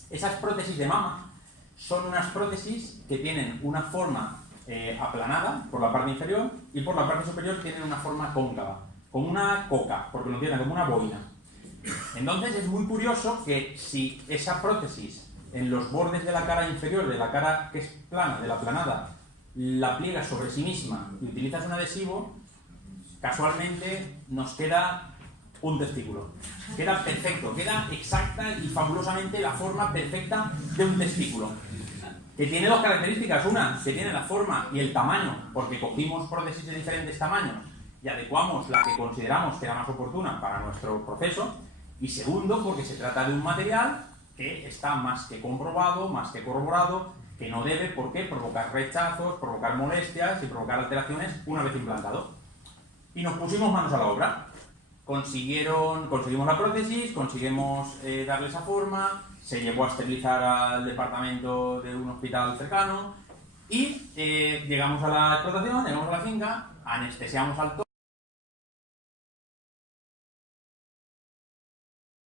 Esas prótesis de mama son unas prótesis que tienen una forma aplanada por la parte inferior y por la parte superior tienen una forma cóncava, como una coca, porque lo tienen como una boina. Entonces es muy curioso que si esa prótesis en los bordes de la cara inferior, de la cara que es plana, de la aplanada, la pliegas sobre sí misma y utilizas un adhesivo, casualmente nos queda un testículo. Queda perfecto, queda exacta y fabulosamente la forma perfecta de un testículo. Que tiene dos características. Una, que tiene la forma y el tamaño, porque cogimos prótesis de diferentes tamaños y adecuamos la que consideramos que era más oportuna para nuestro proceso. Y segundo, porque se trata de un material que está más que comprobado, más que corroborado, que no debe, ¿por qué?, provocar rechazos, provocar molestias y provocar alteraciones una vez implantado. Y nos pusimos manos a la obra. Conseguimos la prótesis, conseguimos darle esa forma, se llevó a esterilizar al departamento de un hospital cercano y llegamos a la explotación, llegamos a la finca, anestesiamos al